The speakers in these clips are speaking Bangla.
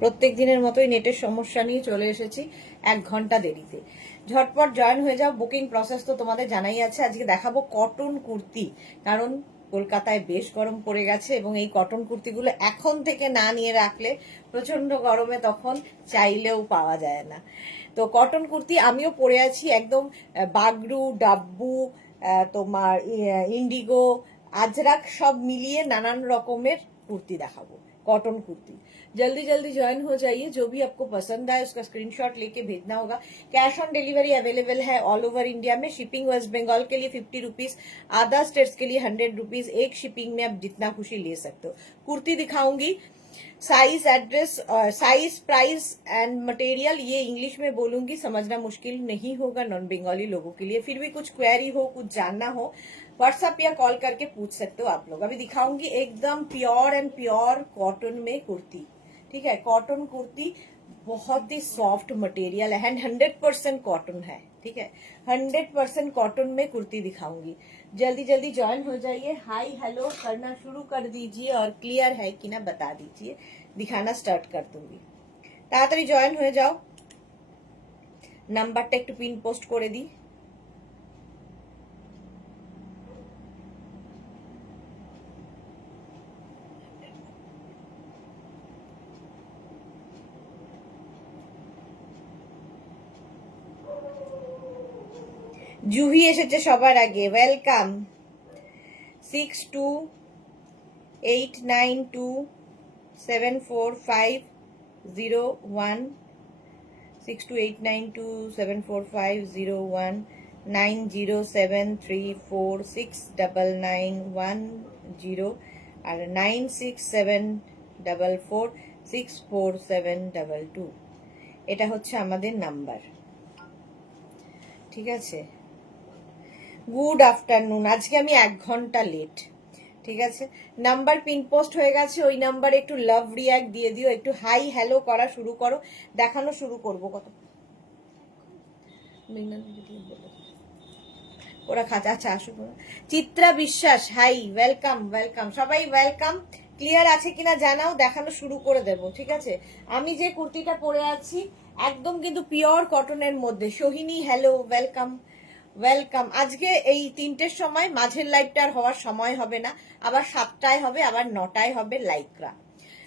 প্রত্যেক দিনের মতোই নেটের সমস্যা নিয়ে চলে এসেছি 1 ঘন্টা দেরিতে। ঝটপট জয়েন হয়ে যাও, বুকিং প্রসেস তো তোমাদের জানাই আছে। আজকে দেখাবো কটন কুর্তি, কারণ কলকাতায় বেশ গরম পড়ে গেছে এবং এই কটন কুর্তিগুলো এখন থেকে না নিয়ে রাখলে প্রচন্ড গরমে তখন চাইলেও পাওয়া যায় না। তো কটন কুর্তি আমিও পরে আছি, একদম বাগরু, ডাব্বু, তোমার ইন্ডিগো, আজরাক সব মিলিয়ে নানান রকমের কুর্তি দেখাবো, कॉटन कुर्ती। जल्दी जल्दी ज्वाइन हो जाइए। जो भी आपको पसंद आए उसका स्क्रीनशॉट लेके भेजना होगा। कैश ऑन डिलीवरी अवेलेबल है ऑल ओवर इंडिया में। शिपिंग वेस्ट बंगाल के लिए 50 रुपीज, अदर स्टेट्स के लिए 100 रुपीज। एक शिपिंग में आप जितना खुशी ले सकते हो। कुर्ती दिखाऊंगी, size, address, size, price and material ये इंग्लिश में बोलूंगी, समझना मुश्किल नहीं होगा नॉन बंगाली लोगों के लिए। फिर भी कुछ क्वेरी हो, कुछ जानना हो, व्हाट्सएप या कॉल करके पूछ सकते हो आप लोग। अभी दिखाऊंगी एकदम प्योर एंड प्योर कॉटन में कुर्ती। ठीक है, कॉटन कुर्ती बहुत ही सॉफ्ट मटेरियल है एंड 100% कॉटन है। ठीक है, 100% कॉटन में कुर्ती दिखाऊंगी। जल्दी जल्दी ज्वाइन हो जाइए, हाय हेलो करना शुरू कर दीजिए और क्लियर है कि ना बता दीजिए। दिखाना स्टार्ट कर दूंगी, ताड़ाताड़ी জয়েন হয়ে যাও। নাম্বারটা একটু পিন পোস্ট করে দিই। জুহি এসেছে সবার আগে, ওয়েলকাম। 6289274501, 6289274501, 9073469910 আর 9674464722। এটা হচ্ছে আমাদের নাম্বার। ঠিক আছে, গুড আফটারনুন। আজকে আমি 1 ঘন্টা লেট। ঠিক আছে, নাম্বার পিন পোস্ট হয়ে গেছে, ওই নাম্বারে একটু লাভ রিয়াক্ট দিয়ে দিও, একটু হাই হ্যালো করা শুরু করো, দেখানো শুরু করবো। কত ওরা খাঁচা, আচ্ছা আসুক। চিত্রা বিশ্বাস, হাই, ওয়েলকাম ওয়েলকাম, সবাই ওয়েলকাম। ক্লিয়ার আছে কিনা জানাও, দেখানো শুরু করে দেব। ঠিক আছে, আমি যে কুর্তিটা পরে আছি একদম কিন্তু পিওর কটনের মধ্যে। Sohini, hello, welcome welcome. আজকে এই 3টের সময়, মাঝের লাইভটা আর হওয়ার সময় হবে না, আবার 7টায় হবে, আবার 9টায় হবে লাইকরা।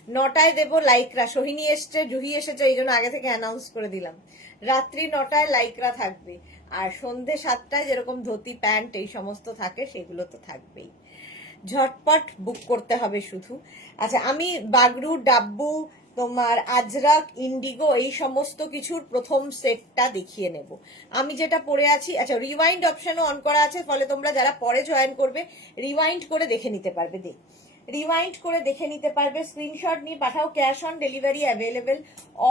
9টায় দেব লাইকরা। সোহিনী এসছে, জুহি এসেছে, এই জন্য আগে থেকে অ্যানাউন্স করে দিলাম। রাত্রি 9টায় লাইকরা থাকবে, আর সন্ধে 7টায় যেরকম ধুতি প্যান্ট এই সমস্ত থাকে সেগুলো তো থাকবেই। ঝটপট বুক করতে হবে শুধু। আচ্ছা, আমি বাগরু, ডাব্বু, তোমার আজরাক, ইন্ডিগো এই সমস্ত কিছুর প্রথম সেটটা দেখিয়ে নেব। আমি যেটা পরে আছি, আচ্ছা রিওয়াইন্ড অপশনও অন করা আছে, ফলে তোমরা যারা পরে জয়েন করবে রিওয়াইন্ড করে দেখে নিতে পারবে। রিওয়াইন্ড করে দেখে নিতে পারবে, স্ক্রিনশট নিয়ে পাঠাও। Cash on delivery available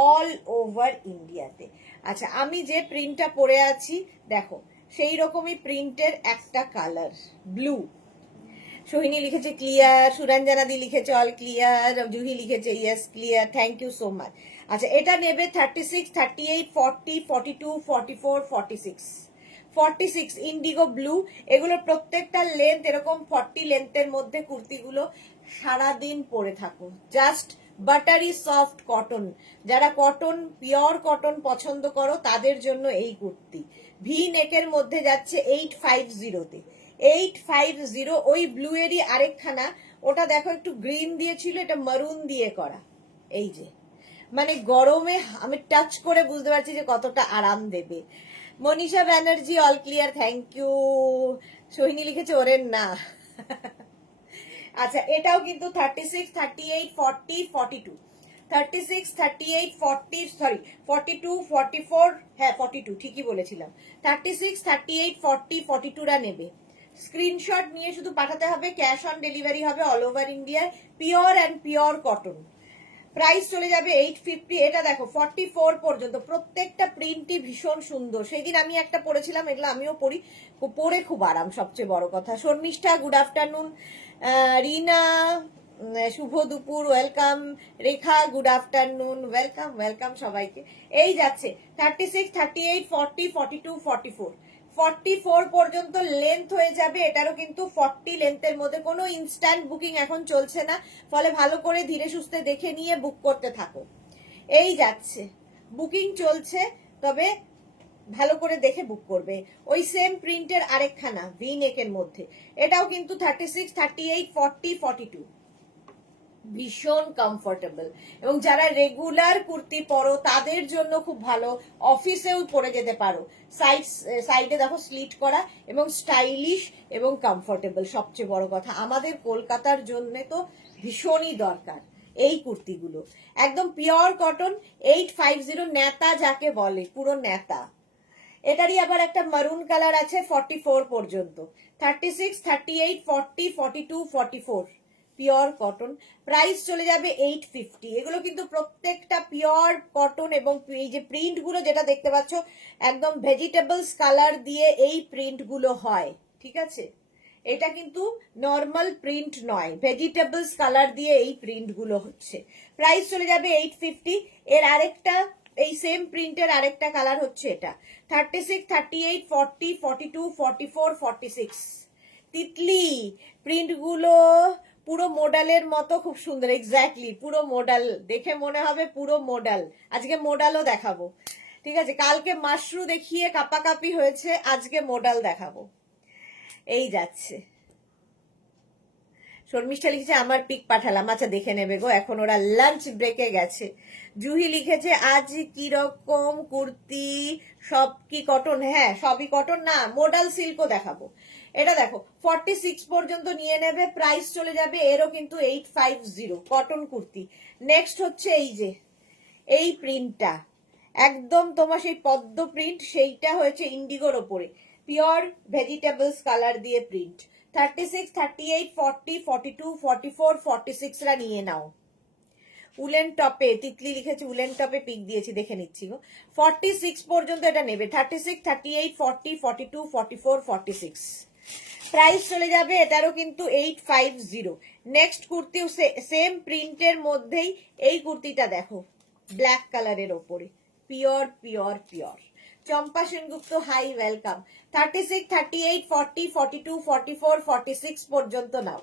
all over ইন্ডিয়াতে। আচ্ছা, আমি যে প্রিন্টটা পরে আছি দেখো, সেই রকমই প্রিন্টের একটা কালার ব্লু। সোহিনী লিখেছে ক্লিয়ার, সুরঞ্জনা দি লিখেছে অল ক্লিয়ার, জুহি লিখেছে yes clear, thank you so much. আচ্ছা, এটা নেবে 36, 38, 40, 42, 44, 46, 46 ইন্ডিগো ব্লু। এগুলোর প্রত্যেকটা লেন্থ এরকম 40 লেন্থের মধ্যে কুর্তিগুলো সারাদিন পরে থাকো। জাস্ট বাটারি সফট কটন, যারা কটন, পিওর কটন পছন্দ করো তাদের জন্য এই কুর্তি। ভি নেকের মধ্যে যাচ্ছে 850-তে, 850। ওই ব্লু এরই আরেকখানা, ওটা দেখো একটু গ্রিন দিয়েছিল, এটা মারুন দিয়ে করা। এই যে মানে গরমে আমি টাচ করে বুঝতে পারছি যে কতটা আরাম দেবে। Manisha Banerjee all clear, thank you. Sohini লিখেছে ওরেন না। আচ্ছা, এটাও কিন্তু 36, 38, 40, 42, 36, 38, 40, সরি 42, 44, হ্যাঁ 42 ঠিকই বলেছিলাম। 36, 38, 40, 42রা নেবে। স্ক্রিনশট নিয়ে শুধু পাঠাতে হবে, ক্যাশ অন ডেলিভারি হবে অল ওভার ইন্ডিয়ায়, pure and pure cotton. Price চলে যাবে 850। এটা দেখো 44 পর্যন্ত, প্রত্যেকটা প্রিন্টই ভীষণ সুন্দর। সেই দিন আমি একটা পরেছিলাম, এগুলো আমিও পরি, পরে খুব আরাম, সবচেয়ে বড় কথা। শর্মিষ্ঠা গুড আফটারনুন, রিনা শুভ দুপুর, ওয়েলকাম। রেখা গুড আফটারনুন, ওয়েলকাম ওয়েলকাম সবাইকে। এই যাচ্ছে 36, 38, 40, 42, 44, 44 পর্যন্ত লেন্থ হয়ে যাবে। এটারও কিন্তু 40 লেন্থের মধ্যে। কোনো ইনস্ট্যান্ট বুকিং এখন চলছে না, ফলে ভালো করে ধীরে সুস্থে দেখে নিয়ে বুক করতে থাকো। এই যাচ্ছে, বুকিং চলছে, তবে ভালো করে দেখে বুক করবে। ওই সেম প্রিন্টের আরেকখানা ভি নেকের মধ্যে, এটাও কিন্তু 36, 38, 40, 42, ভীষণ কমফোর্টেবল, এবং যারা রেগুলার কুর্তি পরো তাদের জন্য খুব ভালো, অফিসেও পরে যেতে পারো। সাইডে দেখো স্লিট করা, এবং স্টাইলিশ এবং কমফোর্টেবল। সবচেয়ে বড় কথা, আমাদের কলকাতার জন্য তো ভীষণই দরকার এই কুর্তিগুলো। একদম পিওর কটন, 850, নেতা যাকে বলে, পুরো নেতা। এটারই আবার একটা মারুন কালার আছে 44 পর্যন্ত, 36, 38, 40, 42, 44, পিওর কটন। প্রাইস চলে যাবে 850। এগুলো কিন্তু প্রত্যেকটা পিওর কটন, এবং এই যে প্রিন্ট গুলো যেটা দেখতে পাচ্ছ, একদম ভেজিটেবলস কালার দিয়ে এই প্রিন্ট গুলো হয়, ঠিক আছে? এটা কিন্তু নর্মাল প্রিন্ট নয়, ভেজিটেবলস কালার দিয়ে এই প্রিন্ট গুলো হচ্ছে। প্রাইস চলে যাবে 850। এর আরেকটা, এই সেম প্রিন্টের আরেকটা কালার হচ্ছে এটা, 36, 38, 40, 42, 44, 46, তিতলি প্রিন্ট গুলো পুরো মডেলের মতো, খুব সুন্দর, এক্স্যাক্টলি পুরো মডেল, দেখে মনে হবে পুরো মডেল। আজকে মডেলও দেখাবো, ঠিক আছে? কালকে মাশরু দেখিয়ে কাপাকাপি হয়েছে, আজকে মডেল দেখাবো। এই যাচ্ছে, শর্মিষ্ঠা লিখেছে আমার পিক পাঠালাম, আচ্ছা দেখে নেবে গো, এখন ওরা লাঞ্চ ব্রেকে গেছে। জুহি লিখেছে আজ কিরকম কুর্তি, সব কি কটন? হ্যাঁ সবই কটন, না মডেল সিল্কও দেখাবো। এটা দেখো 46 পর্যন্ত নিয়ে নেবে, প্রাইস চলে যাবে এরও কিন্তু 850, কটন কুর্তি। নেক্সট হচ্ছে এই যে এই প্রিন্টটা, একদম তোমার সেই পদ্ম প্রিন্ট, সেইটা হয়েছে ইন্ডিগোর ওপরে, পিওর ভেজিটেবলস কালার দিয়ে প্রিন্ট। 36, 38, 40, 42, 44, 46 রা নিয়ে নাও। উলেন টপে, তিতলি লিখেছে উলেন টপে পিক দিয়েছি, দেখে নিচ্ছি গো। 46 পর্যন্ত এটা নেবে, 36, 38, 40, 42, 44, 46। প্রাইস চলে যাবে এটারও কিন্তু 850। নেক্সট কুর্তি সেম প্রিন্টের মধ্যেই, এই কুর্তিটা দেখো ব্ল্যাক কালারের ওপরে, পিওর পিওর পিওর। চম্পা সেনগুপ্ত হাই ওয়েলকাম। 36, 38, 40, 42, 44, 46 পর্যন্ত নাও,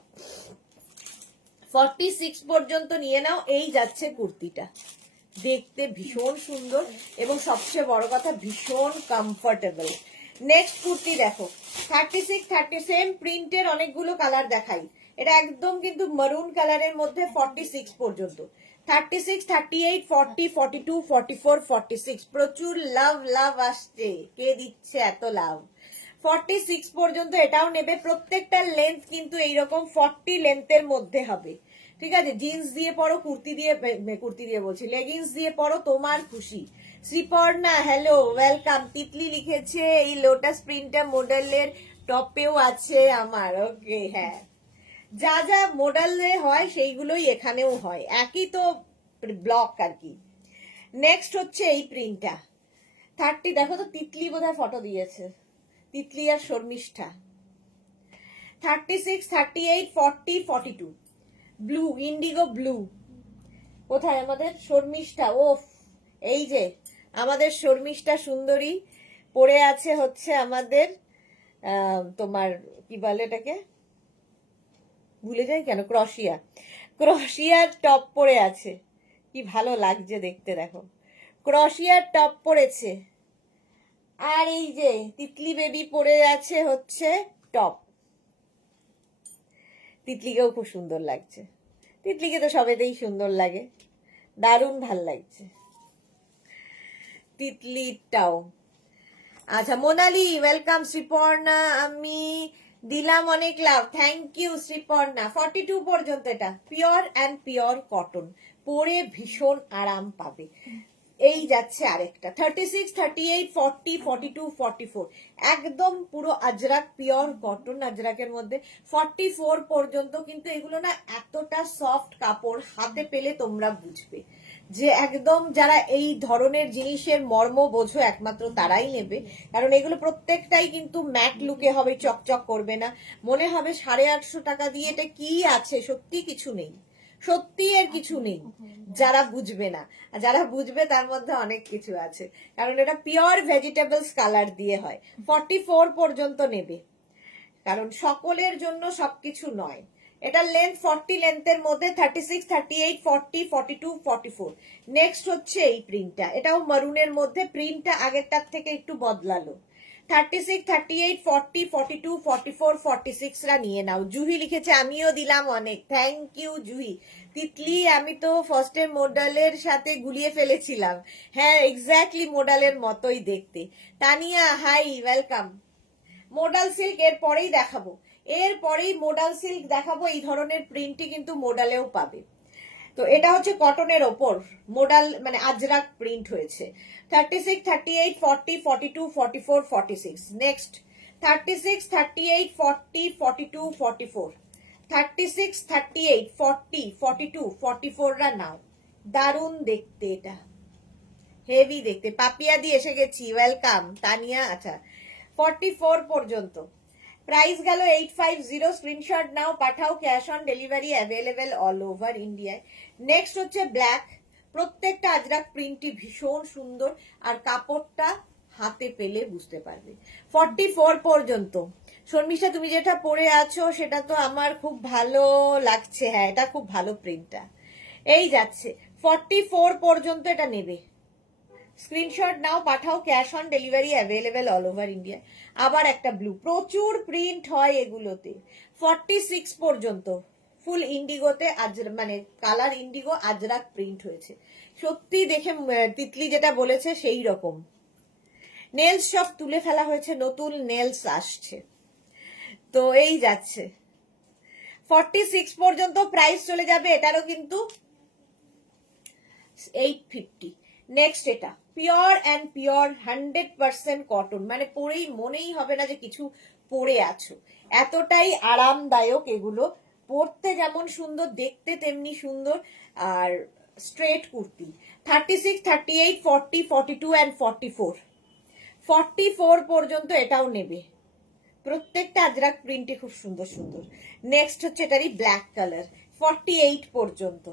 46 পর্যন্ত নিয়ে নাও। এই যাচ্ছে কুর্তিটা, দেখতে ভীষণ সুন্দর, এবং সবচেয়ে বড় কথা ভীষণ কমফোর্টেবল। নেক্সট কুর্তি দেখো 36, 30, সেম প্রিন্টের অনেকগুলো কালার দেখাই, এটা একদম কিন্তু মারুন কালারের মধ্যে 46 পর্যন্ত, 36, 38, 40, 42, 44, 46। প্রচুর লাভ লাভ আসছে, কে দিচ্ছে এত লাভ? 46 পর্যন্ত এটাও নেবে। প্রত্যেকটা লেন্থ কিন্তু এইরকম 40 লেন্থের মধ্যে হবে, ঠিক আছে? জিন্স দিয়ে পরো, কুর্তি দিয়ে বলছি, লেগিংস দিয়ে পরো, তোমার খুশি। Sriparna hello welcome. তিতলি লিখেছে এই লোটাস প্রিন্টটা মডেলের টপেও আছে আমার, ওকে হ্যাঁ, যা যা মডেলে হয় সেইগুলোই এখানেও হয়, একই তো ব্লক আর কি। নেক্সট হচ্ছে এই প্রিন্টটা 30, দেখো তো তিতলি বোধহয় ফটো দিয়েছে, তিতলি আর শর্মিষ্ঠা। 36, 38, 40, 42, blue, Indigo blue. কোথায় আমাদের শর্মিষ্ঠা? ওফ, এই যে আমাদের শর্মিষ্ঠা সুন্দরী পরে আছে হচ্ছে আমাদের তোমার কি বলে এটাকে, ভুলে যাই কেন, ক্রশিয়ার টপ পরে আছে, কি ভালো লাগছে দেখতে, দেখো ক্রশিয়ার টপ পরেছে। আর এই যে তিতলি বেবি পরে আছে হচ্ছে টপ, তিতলিকেও খুব সুন্দর লাগছে, তিতলিকে তো সবেতেই সুন্দর লাগে, দারুণ ভাল লাগছে তিতলিটাও। আচ্ছা মোনালি ওয়েলকাম। শ্রীপর্ণা আমি দিলাম অনেক লাভ, থ্যাংক ইউ শ্রীপর্ণা। 42 পর্যন্ত এটা পিওর অ্যান্ড পিওর কটন, পরে ভীষণ আরাম পাবে। এই যাচ্ছে আরেকটা 36, 38, 40, 42, 44, একদম পুরো আজরাক, পিওর কটন আজরাকের মধ্যে 44 পর্যন্ত। কিন্তু এগুলো না এতটা সফট কাপড়, হাতে পেলে তোমরা বুঝবে যে একদম যারা এই ধরনের জিনিসের মর্ম বোঝো একমাত্র তারাই নেবে, কারণ এগুলো প্রত্যেকটাই কিন্তু ম্যাট লুকে হবে, চকচক করবে না, মনে হবে 850 টাকা দিয়ে এটা কি আছে, সত্যি কিছু নেই, সত্যি এর কিছু নেই, যারা বুঝবে না। আর যারা বুঝবে তার মধ্যে অনেক কিছু আছে, কারণ এটা পিওর ভেজিটেবলস কালার দিয়ে হয়। 44 পর্যন্ত নেবে, কারণ সকলের জন্য সবকিছু নয়, এটার লেন্থ 40 লেন্থের মধ্যে 36, 38, 40, 42, 44। নেক্সট হচ্ছে এই প্রিন্টটা, এটাও মারুনের মধ্যে, প্রিন্টটা আগেরটার থেকে একটু বদলালো। 36, 38, 40, 42, 44, 46 রা নিয়ে নাও। জুহি লিখেছে আমিও দিলাম অনেক, থ্যাংক ইউ জুহি। তিতলি আমি তো ফার্স্টে মডেলের সাথে গুলিয়ে ফেলেছিলাম। হ্যাঁ এক্স্যাক্টলি মডেলের মতোই দেখতে। Tania hi, welcome. Modal silk এর পরেই দেখাবো, এরপরেই মোডাল সিল্ক দেখাবো। এই ধরনের প্রিন্টই কিন্তু মোডালেও পাবে। তো এটা হচ্ছে কটনের ওপর মোডাল মানে আজরাক প্রিন্ট হয়েছে। 36, 38, 40, 42, 44, 46। নেক্সট 36, 38, 40, 42, 44। 36, 38, 40, 42, 44 রা নাও। দারুণ দেখতে, এটা হেভি দেখতে। পাপিয়া দি এসে গেছি, ওয়েলকাম। তানিয়া আচ্ছা 44 পর্যন্ত। প্রাইস গেল 850। স্ক্রিনশট নাও, পাঠাও, cash on delivery available all over ইন্ডিয়ায়। নেক্সট হচ্ছে ব্ল্যাক, প্রত্যেকটা আজরাক প্রিন্টই ভীষণ সুন্দর, আর কাপড়টা হাতে পেলে বুঝতে পারবে। 44 পর্যন্ত। শর্মিষ্ঠা তুমি যেটা পরে আছো সেটা তো আমার খুব ভালো লাগছে, হ্যাঁ এটা খুব ভালো প্রিন্টটা। এই যাচ্ছে 44 পর্যন্ত এটা নেবে। স্ক্রিনশট নাও, পাঠাও, cash on delivery available all over India. আবার একটা ব্লু, প্রচুর প্রিন্ট হয় এগুলোতে। 46 পর্যন্ত ফুল ইন্ডিগোতে মানে কালার ইন্ডিগো আজরাক প্রিন্ট হয়েছে। সত্যি দেখে তিতলি যেটা বলেছে সেই রকম। নেলস সব তুলে ফেলা হয়েছে, নতুন নেলস আসছে। তো এই যাচ্ছে 46 পর্যন্ত প্রাইস চলে যাবে। এটারও কিন্তু 850। নেক্সট এটা পিওর অ্যান্ড পিওর 100% কটন, মানে পরেই মনেই হবে না যে কিছু পরে আছো, এতটাই আরামদায়ক এগুলো। পরতে যেমন সুন্দর, দেখতে তেমনি সুন্দর। আর স্ট্রেট কুর্তি 36, 38, 40, 42 অ্যান্ড 44। 44 পর্যন্ত এটাও নেবে। প্রত্যেকটা আজরাক প্রিন্টে খুব সুন্দর সুন্দর। নেক্সট হচ্ছে এটারই ব্ল্যাক কালার 48 পর্যন্ত।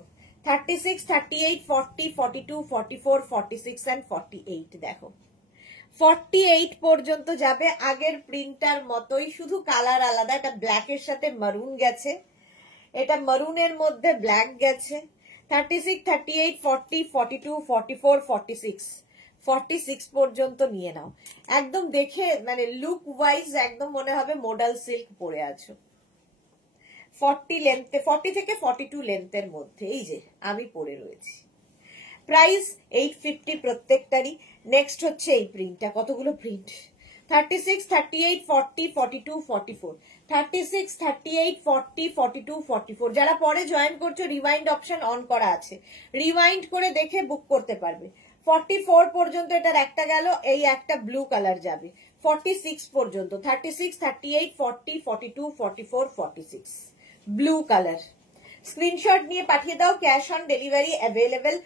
36, 38, 40, 42, 44, 46 অ্যান্ড 48। দেখো 48 পর্যন্ত যাবে। আগের প্রিন্টার মতোই, শুধু কালার আলাদা। এটা ব্ল্যাকের সাথে মারুন গেছে, এটা মারুনের মধ্যে ব্ল্যাক গেছে। 36, 38, 40, 42, 44, 46। 46 পর্যন্ত নিয়ে নাও। একদম দেখে মানে লুক ওয়াইজ একদম মনে হবে মোডাল সিল্ক পরে আছো। 40 লেন্থে, 40 থেকে 42 লেন্থের মধ্যে এই যে আমি পরে রয়েছি। প্রাইস 850 প্রত্যেকটারই। নেক্সট হচ্ছে এই প্রিন্টটা, কতগুলো প্রিন্ট। 36, 38, 40, 42, 44। 36, 38, 40, 42, 44। যারা পরে জয়েন করছো রিওয়াইন্ড অপশন অন করা আছে, রিওয়াইন্ড করে দেখে বুক করতে পারবে। 44 পর্যন্ত এটার একটা গেল, এই একটা ব্লু কালার যাবে 46 পর্যন্ত। 36, 38, 40, 42, 44, 46 ব্লু কালার। স্ক্রিনশট নিয়ে পাঠিয়ে দাও, cash on delivery available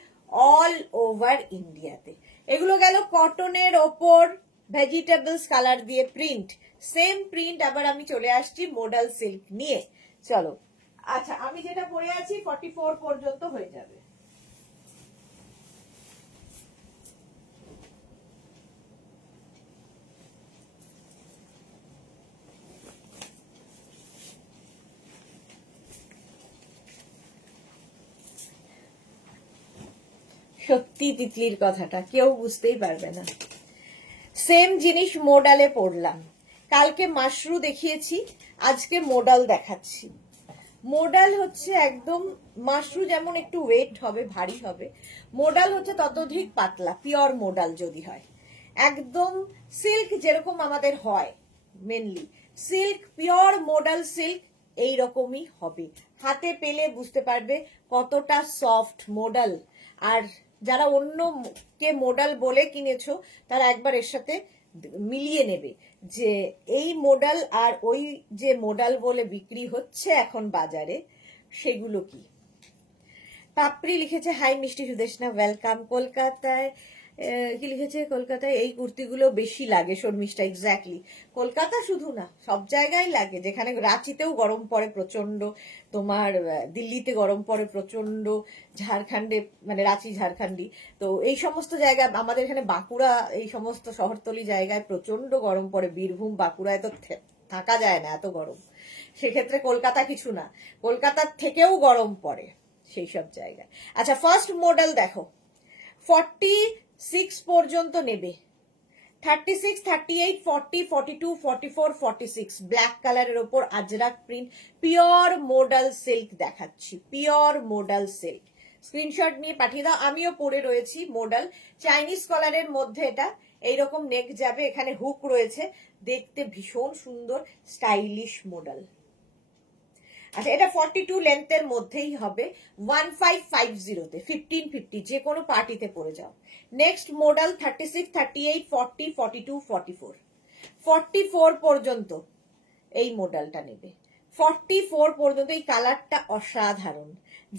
all over ইন্ডিয়াতে। এগুলো গেল কটনের ওপর ভেজিটেবলস কালার দিয়ে প্রিন্ট। সেম প্রিন্ট আবার আমি চলে আসছি মোডাল সিল্ক নিয়ে। চলো আচ্ছা, আমি যেটা পরে আছি 44 পর্যন্ত হয়ে যাবে। সত্যি তিতলির কথাটা কেউ বুঝতেই পারবে না। সেম জিনিস মোডালে পড়লাম, কালকে মাশরু দেখিয়েছি, আজকে মোডাল দেখাচ্ছি। মোডাল হচ্ছে একদম, মাশরু যেমন একটু ওয়েট হবে, ভারী হবে, মোডাল হচ্ছে ততোধিক পাতলা। পিওর মোডাল যদি হয়, একদম সিল্ক যেরকম আমাদের হয় mainly silk, pure modal silk এইরকমই হবে। হাতে পেলে বুঝতে পারবে কতটা সফট মোডাল। আর যারা অন্য কে মোডাল বলে কিনেছো তারা একবার এর সাথে মিলিয়ে নেবে যে এই মোডাল আর ওই যে মোডাল বলে বিক্রি হচ্ছে এখন বাজারে সেগুলো কি। পাপড়ি লিখেছে হাই মিষ্টি সুদেশনা, ওয়েলকাম। কলকাতায় কি লিখেছে, কলকাতায় এই কুর্তিগুলো বেশি লাগে শর্মিষ্ঠা। এক্স্যাক্টলি, কলকাতা শুধু না সব জায়গায় লাগে, যেখানে রাঁচিতেও গরম পড়ে প্রচন্ড, তোমার দিল্লিতে গরম পড়ে প্রচন্ড, ঝাড়খণ্ডে মানে রাঁচি ঝাড়খণ্ডী, তো এই সমস্ত জায়গায়, আমাদের এখানে বাঁকুড়া, এই সমস্ত শহরতলি জায়গায় প্রচন্ড গরম পড়ে, বীরভূম বাঁকুড়ায় তো থাকা যায় না, এত গরম। সেক্ষেত্রে কলকাতা কিছু না, কলকাতার থেকেও গরম পড়ে সেই সব জায়গায়। আচ্ছা, ফার্স্ট মডেল দেখো, 46 পর্যন্ত নেবে, 36, 38, 40, 42, 44, 46 ব্ল্যাক কালারের ওপর Ajrak print, pure modal silk দেখাচ্ছি, পিওর মোডাল সিল্ক। স্ক্রিনশট নিয়ে পাঠিয়ে দাও। আমিও পরে রয়েছি মোডাল, চাইনিজ কলারের মধ্যে এটা এইরকম নেক যাবে, এখানে হুক রয়েছে, দেখতে ভীষণ সুন্দর স্টাইলিশ মোডাল। আচ্ছা, এটা 42 লেন্থের মধ্যেই হবে, 1550 তে, 1550 যে কোনো পার্টিতে পরে যাও। নেক্সট মডেল 36, 38, 40, 42, 44, 44 পর্যন্ত এই মডেলটা নেবে, 44 পর্যন্ত। এই কালারটা অসাধারণ,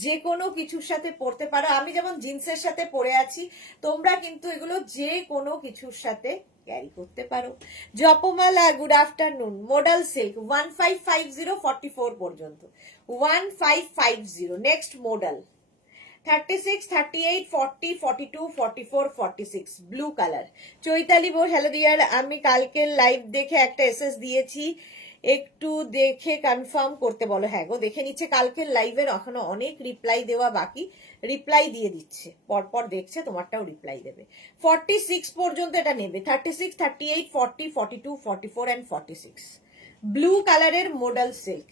যে কোনো কিছুর সাথে পরতে পারো। আমি যেমন জিন্সের সাথে পরে আছি, তোমরা কিন্তু এগুলো যে কোনো কিছুর সাথে ক্যারি করতে পারো। জপমালা, গুড আফটারনুন। মডেল সিল্ক 1550, 44 পর্যন্ত, 1550। Next model 36, 38, 40, 42, 44, 46 blue colour. Chaitali Bose, hello dear, আমি কালকের লাইভ দেখে একটা এসএস দিয়েছি, একটু দেখে কনফার্ম করতে বলো। হ্যাঁ গো, দেখে নিচ্ছে, কালকের লাইভের এখনো অনেক রিপ্লাই দেওয়া বাকি, রিপ্লাই দিয়ে দিচ্ছে, পরপর দেখছে, তোমারটাও রিপ্লাই দেবে। 46 পর্যন্ত এটা নেবে, 36, 38, 40, 42, 44 and 46 ব্লু কালারের মডেল সিল্ক,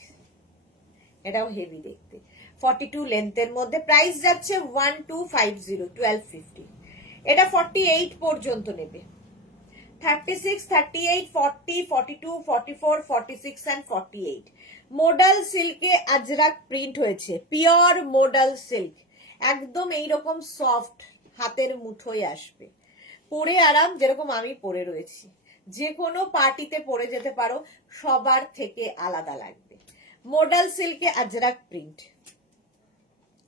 এটাও হেভি দেখতে, 42 লেন্থের মধ্যে। প্রাইস যাচ্ছে 1250, 1250। এটা 48 পর্যন্ত নেবে, 36, 38, 40, 42, 44, 46 and 48 মোডাল সিল্কে আজরাক প্রিন্ট হয়েছে, পিওর মোডাল সিল্ক, একদম এইরকম সফট, হাতের মুঠোয় আসবে, পরে আরাম, যেরকম আমি পরে রয়েছি, যে কোনো পার্টিতে পরে যেতে পারো, সবার থেকে আলাদা লাগবে। মোডাল সিল্কে আজরাক প্রিন্ট,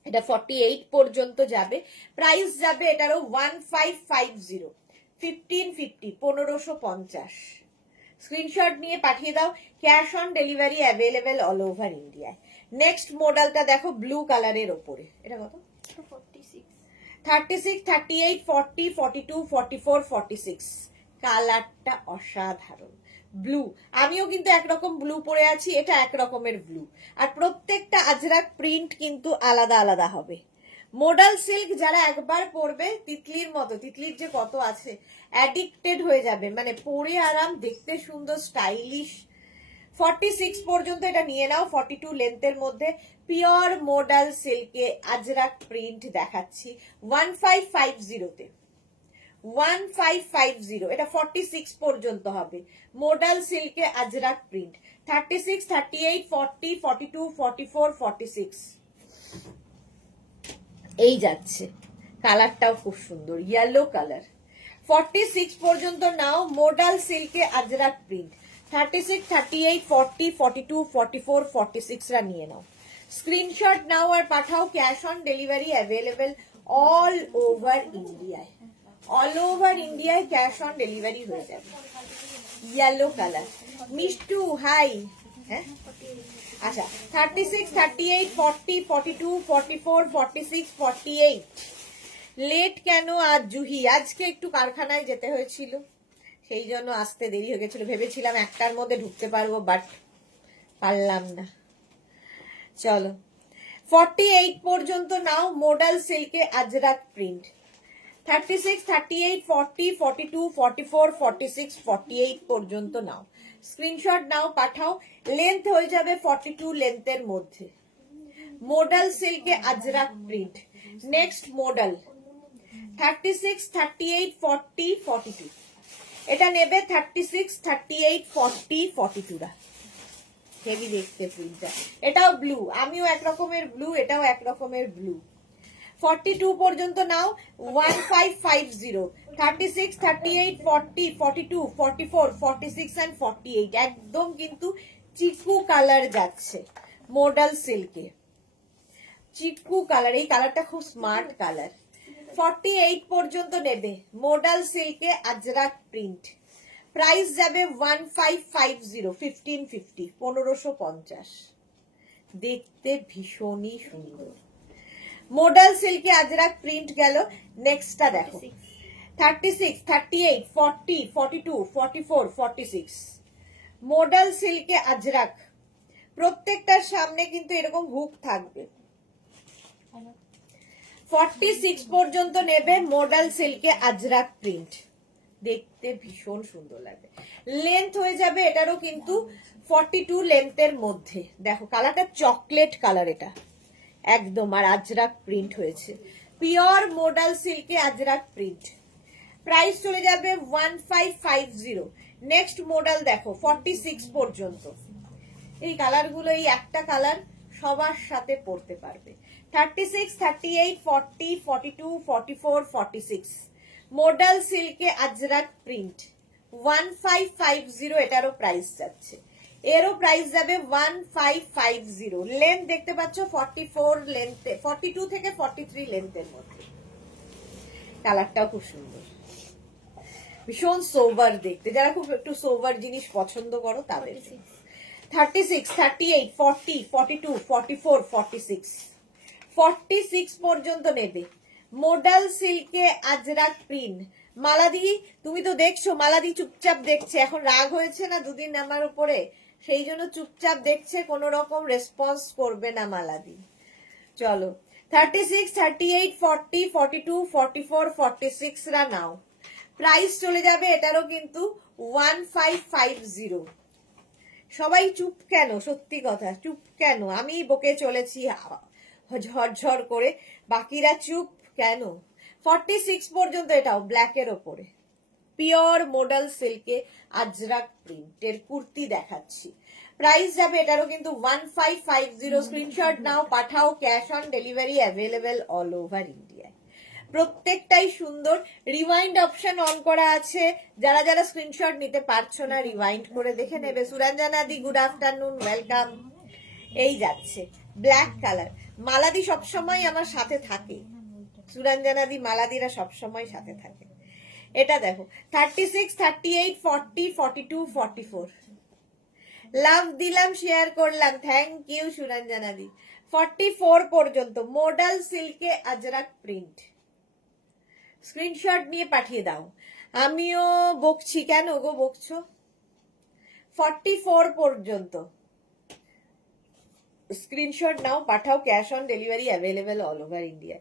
এটা 48 পর্যন্ত যাবে। প্রাইস যাবে এটারও 1550, 1550, 1550। স্ক্রিনশট নিয়ে পাঠিয়ে দাও, cash on delivery available all over ইন্ডিয়ায়। নেক্সট মডেলটা দেখো, ব্লু কালারের ওপরে, এটা কত? 36, 38, 40, 42, 44, 46 কালারটা অসাধারণ ব্লু। আমিও কিন্তু একরকম ব্লু পরে আছি, এটা একরকমের ব্লু, আর প্রত্যেকটা আজরাক প্রিন্ট কিন্তু আলাদা আলাদা হবে। মোডাল সিল্ক যারা একবার পরবে, তিতলির মতো, তিতলির যে কত আছে, অ্যাডিক্টেড হয়ে যাবে, মানে পরে আরাম, দেখতে সুন্দর, স্টাইলিশ। 46 পর্যন্ত এটা নিয়ে নাও, 42 লেন্থের মধ্যে, পিওর মোডাল সিল্কে আজরাক প্রিন্ট দেখাচ্ছি 1550-তে, 1550। এটা 46 পর্যন্ত হবে, মোডাল সিল্কে আজরাক প্রিন্ট, 36, 38, 40, 42, 44, 46 এই যাচ্ছে। কালারটাও খুব সুন্দর, ইয়েলো কালার। 46 পর্যন্ত নাও, মোডাল সিল্কে আজরাক প্রিন্ট, 36, 38, 40, 42, 44, 46 রা নিয়ে নাও। স্ক্রিনশট নাও আর পাঠাও, cash on delivery available all over ইন্ডিয়ায়, অল ওভার ইন্ডিয়ায় ক্যাশ অন ডেলিভারি হয়ে যাবে। Yellow colour. মিষ্টু হাই, হ্যাঁ আচ্ছা, 36, 38, 40, 42, 44, 46, 48 লেট কেন আজ জুহি? আজকে একটু কারখানায় যেতে হয়েছিল, সেই জন্য আসতে দেরি হয়ে গেছিল, ভেবেছিলাম 1টার মধ্যে ঢুকতে পারবো, বাট পারলাম না। চলো 48 পর্যন্ত নাও, মোডাল সিল্কে আজরাক প্রিন্ট, 36, 38, 40, 42, 44, 46, 48 পর্যন্ত নাও। স্ক্রিনশট নাও, পাঠাও, লেন্থ হয়ে যাবে 42 লেন্থের মধ্যে, মোডাল সিল্কে আজরাক প্রিন্ট। নেক্সট মডেল 36, 38, 40, 42 এটা নেবে, 36, 38, 40, 42 রা হেভি দেখতে প্রিন্টটা। এটাও ব্লু, আমিও একরকমের ব্লু, এটাও একরকমের ব্লু। 42 পর্যন্ত নাও, 1550, 36, 38, 40, 42, 44, 46 and 48 একদম কিন্তু চিকু কালার যাচ্ছে, মোডাল সিল্কে চিকু কালার। এই কালারটা খুব স্মার্ট কালার। 48 পর্যন্ত নেবে, মোডাল সিল্কে আজরাক প্রিন্ট। প্রাইস যাবে 1550, 1550, 1550। দেখতে ভীষণই সুন্দর, মোডাল সিল্কে আজরাক প্রিন্ট গেল। নেক্সটটা দেখো, 36, 38, 40, 42, 44, 46 মোডাল সিল্কে আজরাক প্রত্যেকটার সামনে কিন্তু এরকম হুক থাকবে। 46 পর্যন্ত নেবে, মডাল সিল্কে আজরাক প্রিন্ট, দেখতে ভীষণ সুন্দর লাগে। লেন্থ হয়ে যাবে এটারও কিন্তু 42 লেন্থের মধ্যে। দেখো কালারটা চকলেট কালার, এটা একদম, আর আজরাক প্রিন্ট হয়েছে, পিওর মডাল সিল্কে আজরাক প্রিন্ট। প্রাইস চলে যাবে 1550। নেক্সট মডেল দেখো 46 পর্যন্ত। এই কালারগুলো, এই একটা কালার সবার সাথে পরতে পারবে। 36, 38, 40, 42, 44, 46 মডাল সিল্কে আজরাক প্রিন্ট 1550। এটারও প্রাইস যাচ্ছে, এরও প্রাইস যাবে 1550। লেন্থ দেখতে পাচ্ছ 44 লেন্থে, 42 থেকে 43 লেন্থের মধ্যে। কালারটাও খুব সুন্দর, ভীষণ সোবার দেখতে, যারা খুব একটু সোবার জিনিস পছন্দ করো তাদের। 36, 38, 40, 42, 44, 46 46 পর্যন্ত নেবে, মডাল সিল্কে আজরাক প্রিন্ট। মালাদি তুমি তো দেখছো, মালাদি চুপচাপ দেখছে, এখন রাগ হয়েছে না দুদিন আমার উপরে, সেই জন্য চুপচাপ দেখছে, কোনো রকম রেসপন্স করবে না মালাদি। চলো 36, 38, 40, 42, 44, 46 রা নাও। প্রাইস চলে যাবে এটারও কিন্তু 1550। সবাই চুপ কেন? সত্যি কথা, চুপ কেন? আমি বকে চলেছি ঝরঝর করে, বাকিরা চুপ কেন? 46 পর্যন্ত, এটাও ব্ল্যাকের ওপরে পিওর মডাল সিল্কে আজরাক প্রিন্টের কুর্তি দেখাচ্ছি। প্রাইস যাবে এটারও কিন্তু 1550। স্ক্রিনশট নাও, পাঠাও, cash on delivery available all over ইন্ডিয়ায়। প্রত্যেকটাই সুন্দর। রিওয়াইন্ড অপশন অন করা আছে, যারা যারা স্ক্রিনশট নিতে পারছো না রিওয়াইন্ড করে দেখে নেবে। সুরঞ্জনা দি গুড আফটারনুন, ওয়েলকাম। এই যাচ্ছে ব্ল্যাক কালার, মালাদি সবসময় আমার সাথে থাকে, সুরঞ্জনা দি মালাদিরা সবসময় সাথে থাকে। এটা দেখো 36, 38, 40, 42, 44 লাভ দিলাম, শেয়ার করলাম, থ্যাংক ইউ সুরঞ্জনা দি। 44 পর্যন্ত মডাল সিল্কে আজরাক প্রিন্ট। স্ক্রিনশট নিয়ে পাঠিয়ে দাও। আমিও বকছি, কেন গো বকছো? 44 পর্যন্ত স্ক্রিনশট নাও, পাঠাও, cash on delivery available all over India.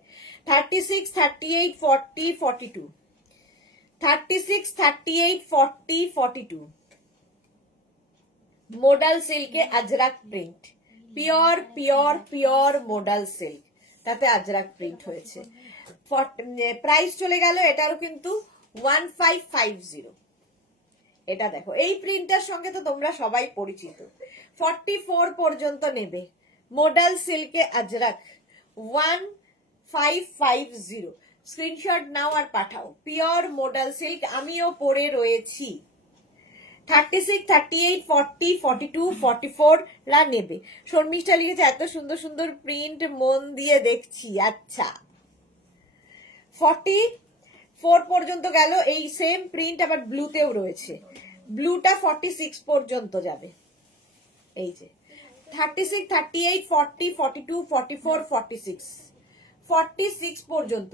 36, 38, 40, 42 36, 38, 40, 42 modal সিল্কে Ajrakh print, pure pure pure modal silk, তাতে আজরাক প্রিন্ট হয়েছে। প্রাইস চলে গেল এটারও কিন্তু 1550। এটা দেখো, এই প্রিন্টার সঙ্গে তো তোমরা সবাই পরিচিত। 44 পর্যন্ত নেবে, মডাল সিল্কে আজরাক 1550। স্ক্রিনশট নাও আর পাঠাও, পিওর মডাল সিল্ক, আমিও পরে রয়েছি। 36, 38, 40, 42, 44 রা নেবে। শর্মিষ্ঠা লিখেছে এত সুন্দর সুন্দর প্রিন্ট, মন দিয়ে দেখছি। আচ্ছা 44 পর্যন্ত গেল, এই সেম প্রিন্ট আবার ব্লুতেও রয়েছে, ব্লুটা 46 পর্যন্ত যাবে। এই যে 36, 38, 40, 42, 44, 46 46 পর্যন্ত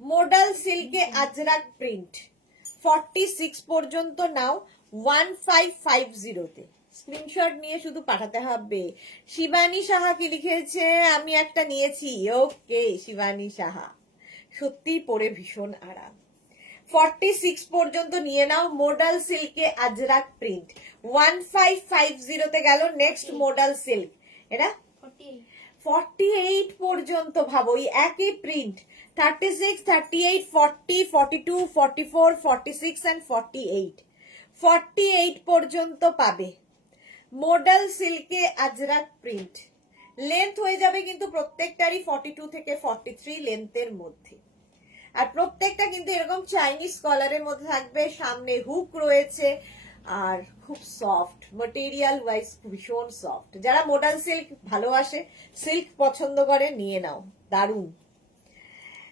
মডাল সিল্কে আজরাক প্রিন্ট। 46 পর্যন্ত নাও 1550-তে। স্ক্রিনশট নিয়ে শুধু পাঠাতে হবে। শিবানী সাহা কি লিখেছে? আমি একটা নিয়েছি। ওকে শিবানী সাহা, সত্যি পরে ভীষণ আরাম। 46 পর্যন্ত নিয়ে নাও, মডাল সিল্কে আজরাক প্রিন্ট। 1550-তে গেল। নেক্সট মডাল সিল্ক, এটা 48 পর্যন্ত। ভাবো এই একই প্রিন্ট, 36, 38, 40, 42, 44, 46 and 48 48 পর্যন্ত পাবে মডাল সিল্কে আজরাক প্রিন্ট। লেন্থ হয়ে যাবে কিন্তু প্রত্যেকটারই 42 থেকে 43 লেন্থের মধ্যে। আর প্রত্যেকটা কিন্তু এরকম চাইনিজ কলারের মধ্যে থাকবে, সামনে হুক রয়েছে, আর খুব সফট ম্যাটেরিয়াল ওয়াইজ, ভীষণ সফট। যারা মডাল সিল্ক ভালোবাসে, সিল্ক পছন্দ করে, নিয়ে নাও, দারুন।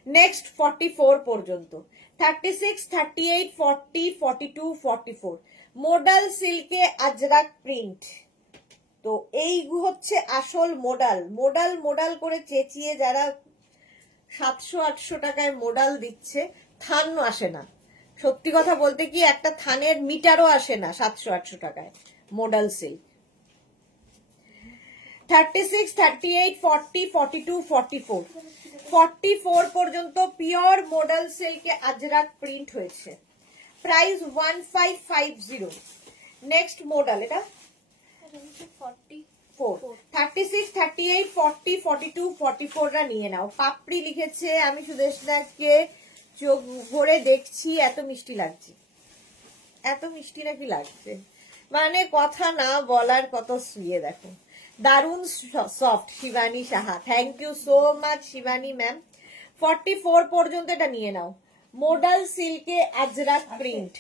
নেক্সট 44 পর্যন্ত, 36, 38, 40, 42, 44 মডাল সিল্কে আজরাক প্রিন্ট। তো এই হচ্ছে আসল মডাল। মডাল মডাল করে চেঁচিয়ে যারা 700-800 টাকায় মডাল দিচ্ছে, থান আসে না। সত্যি কথা বলতে কি, একটা থানের মিটারও আসে না 700-800 টাকায় মডাল সিল্ক। 36, 38, 40, 42, 44, 44 পর্যন্ত পিওর মডেল সিল্কে আজরাক প্রিন্ট হয়েছে। প্রাইস 1550। নেক্সট মডেল এটা 44, 36, 38, 40, 42, 44 রা নিয়ে নাও। পাপড়ি লিখেছে, আমি সুদেশনাকে চোখ ভরে দেখছি, এত মিষ্টি লাগছে, এত মিষ্টি নাকি লাগছে, মানে কথা না বলার কত শুয়ে দেখো, দারুন সফট। Shibani Saha, thank you so much Shibani ma'am. 44 পর্যন্ত এটা নিয়ে নাও। মডাল সিল্কে আজরাক প্রিন্ট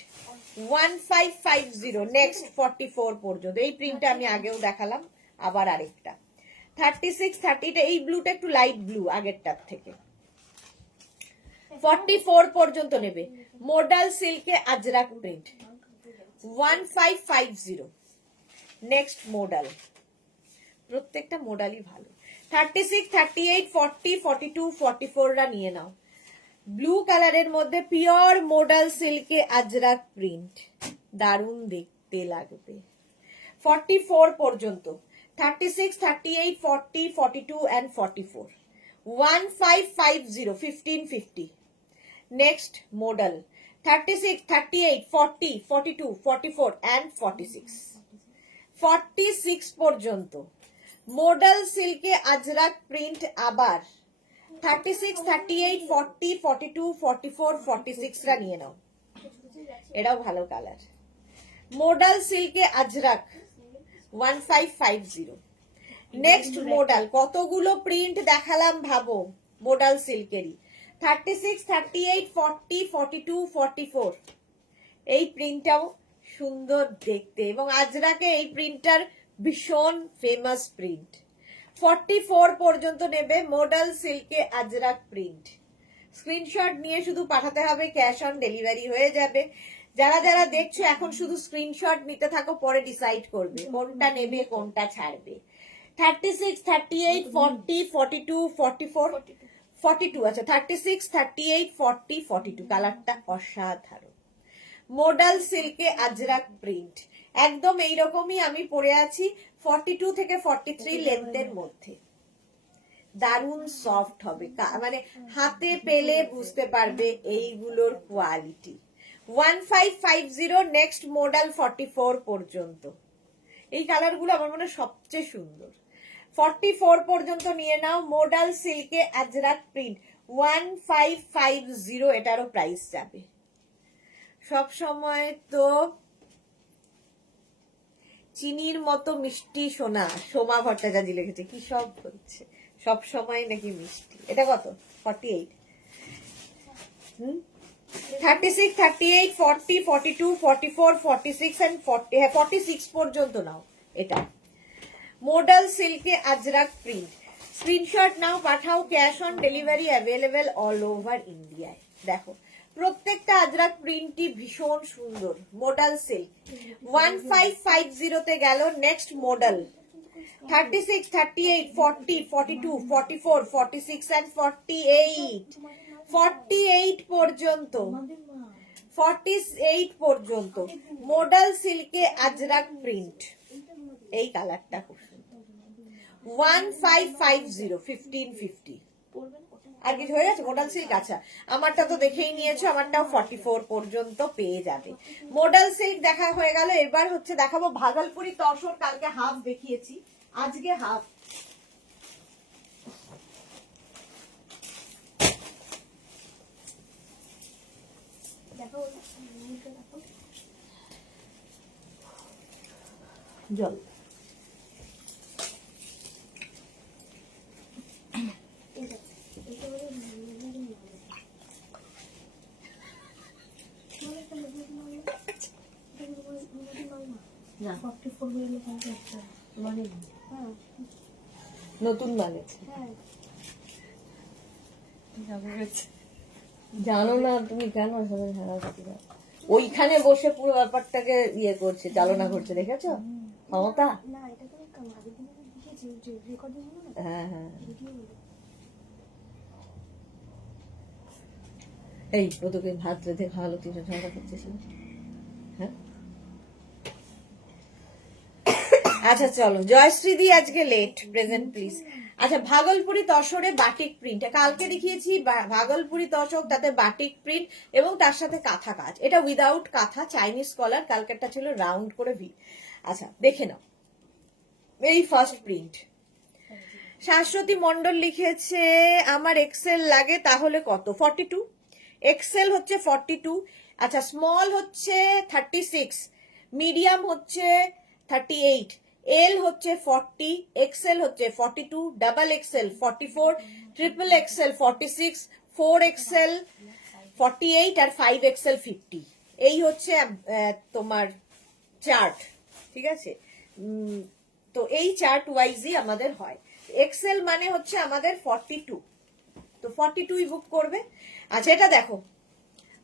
1550। নেক্সট 44 পর্যন্ত। এই প্রিন্টটা আমি আগেও দেখালাম, আবার আরেকটা 36, 30, এই ব্লুটা একটু লাইট ব্লু আগেরটার থেকে। 44 পর্যন্ত নেবে। মডাল সিল্কে আজরাক প্রিন্ট 1550। নেক্সট মডাল, প্রত্যেকটা মডালই ভালো। 36, 38, 40, 42, 44 রা নিয়ে নাও। ব্লু কালারের মধ্যে পিওর মডাল সিল্কে আজরাক প্রিন্ট, দারুণ দেখতে লাগবে। 44 পর্যন্ত। 36, 38, 40, 42 and 44, 1550, 1550। নেক্সট মডেল 36, 38, 40, 42, 44 and 46, 46 পর্যন্ত। মডেল সিল্কে আজরাক প্রিন্ট আবার 36, 38, 40, 42, 44, 46 রা নিয়ে নাও। এটাও ভালো কালার। মডেল সিল্কে আজরাক 1550। নেক্সট মডেল, কতগুলো প্রিন্ট দেখালাম ভাবো মডেল সিল্কেরই। 36, 38, 40, 42, 44, এই প্রিন্টটাও সুন্দর দেখতে, এবং আজরাকে এই প্রিন্টটার ভীষণ ফেমাস প্রিন্ট। 44 পর্যন্ত নেবে। মডেল সিল্কে আজরাক প্রিন্ট। স্ক্রিনশট নিয়ে শুধু পাঠাতে হবে, ক্যাশ অন ডেলিভারি হয়ে যাবে। যারা যারা দেখছো এখন শুধু স্ক্রিনশট নিতে থাকো, পরে ডিসাইড করবে কোনটা নেবে কোনটা ছাড়বে। 36, 38, 40, 42, 44, 42, আচ্ছা 36, 38, 40, 42, কালারটা অসাধারণ। মডেল সিল্কে আজরাক প্রিন্ট একদম এইরকমই আমি পরে আছি, 42 থেকে 43 লেন্থের মধ্যে। দারুণ সফট হবে, মানে হাতে পেলে বুঝতে পারবে এইগুলোর কোয়ালিটি। 1550। নেক্সট মডেল 44 পর্যন্ত। এই কালারগুলো আমার মনে হয় সবচেয়ে সুন্দর। 44 পর্যন্ত নিয়ে নাও। মডেল সিল্কে আজরাক প্রিন্ট 1550, এটারও প্রাইস যাবে। সব সময় তো চিনির মতো মিষ্টি সোনা, সোমা ভট্টাচার্য লিখেছে, কি সব হচ্ছে, সব সময় নাকি মিষ্টি। এটা কত? 48। 36, 38, 40, 42, 44, 46 and 40, হ্যাঁ 46 পর্যন্ত নাও। এটা মডেল সিল্কে আজরাক প্রিন্ট। স্ক্রিনশট নাও, পাঠাও, cash on delivery available all over ইন্ডিয়ায়। দেখো প্রত্যেকটা আজরাক প্রিন্টই ভীষণ সুন্দর। মডেল সিল্ক 1550 তে গেল। নেক্সট মডেল 36, 38, 40, 42, 44, 46 and 48, 48 পর্যন্ত। 48 পর্যন্ত মডেল সিল্কে আজরাক প্রিন্ট। এই কালারটা খুব সুন্দর। 1550, 1550। আর কিছু হয়ে গেছে? মডেল সিল্ক, আচ্ছা আমারটা তো দেখেই নিয়েছো, আমারটাও 44 পর্যন্ত পেয়ে যাবে। মডেল সিল্ক দেখা হয়ে গেল। এবার হচ্ছে দেখাবো ভাগলপুরি তসর। কালকে হাফ দেখিয়েছি, আজকে হাফ। জল নতুন বানিয়েছে, জানো না তুমি কেন ওইখানে বসে পুরো ব্যাপারটাকে ইয়ে করছে, চালনা করছে, দেখেছো ক্ষমতা? হ্যাঁ হ্যাঁ। এই ও তোকে ভাত রেঁধে খাওয়ালো, 300 টাকা করতেছিল। হ্যাঁ আচ্ছা চলো, জয়শ্রীদি আজকে লেট, প্রেজেন্ট প্লিজ। আচ্ছা, ভাগলপুরি তসরে বাটিক প্রিন্ট কালকে দেখিয়েছি, ভাগলপুরি তসর, তাতে বাটিক প্রিন্ট এবং তার সাথে কাঁথা কাজ। এটা উইদাউট কাঁথা, চাইনিজ কলার, কালকেরটা ছিল রাউন্ড করে ভি। আচ্ছা দেখে নাও, এই ফার্স্ট প্রিন্ট। শাশ্বতী মন্ডল লিখেছে আমার এক্সেল লাগে, তাহলে কত? 42। এক্সেল হচ্ছে 42। আচ্ছা, স্মল হচ্ছে 36, মিডিয়াম হচ্ছে 38, এল হচ্ছে 40, এক্সেল হচ্ছে 42, double XL 44, triple XL 46, 4 XL 48 আর 5 এক্সেল 50। এই হচ্ছে তোমার চার্ট, ঠিক আছে? তো এই চার্ট ওয়াইজই আমাদের হয়। এক্সেল মানে হচ্ছে আমাদের 42, তো 42ই বুক করবে। আচ্ছা এটা দেখো,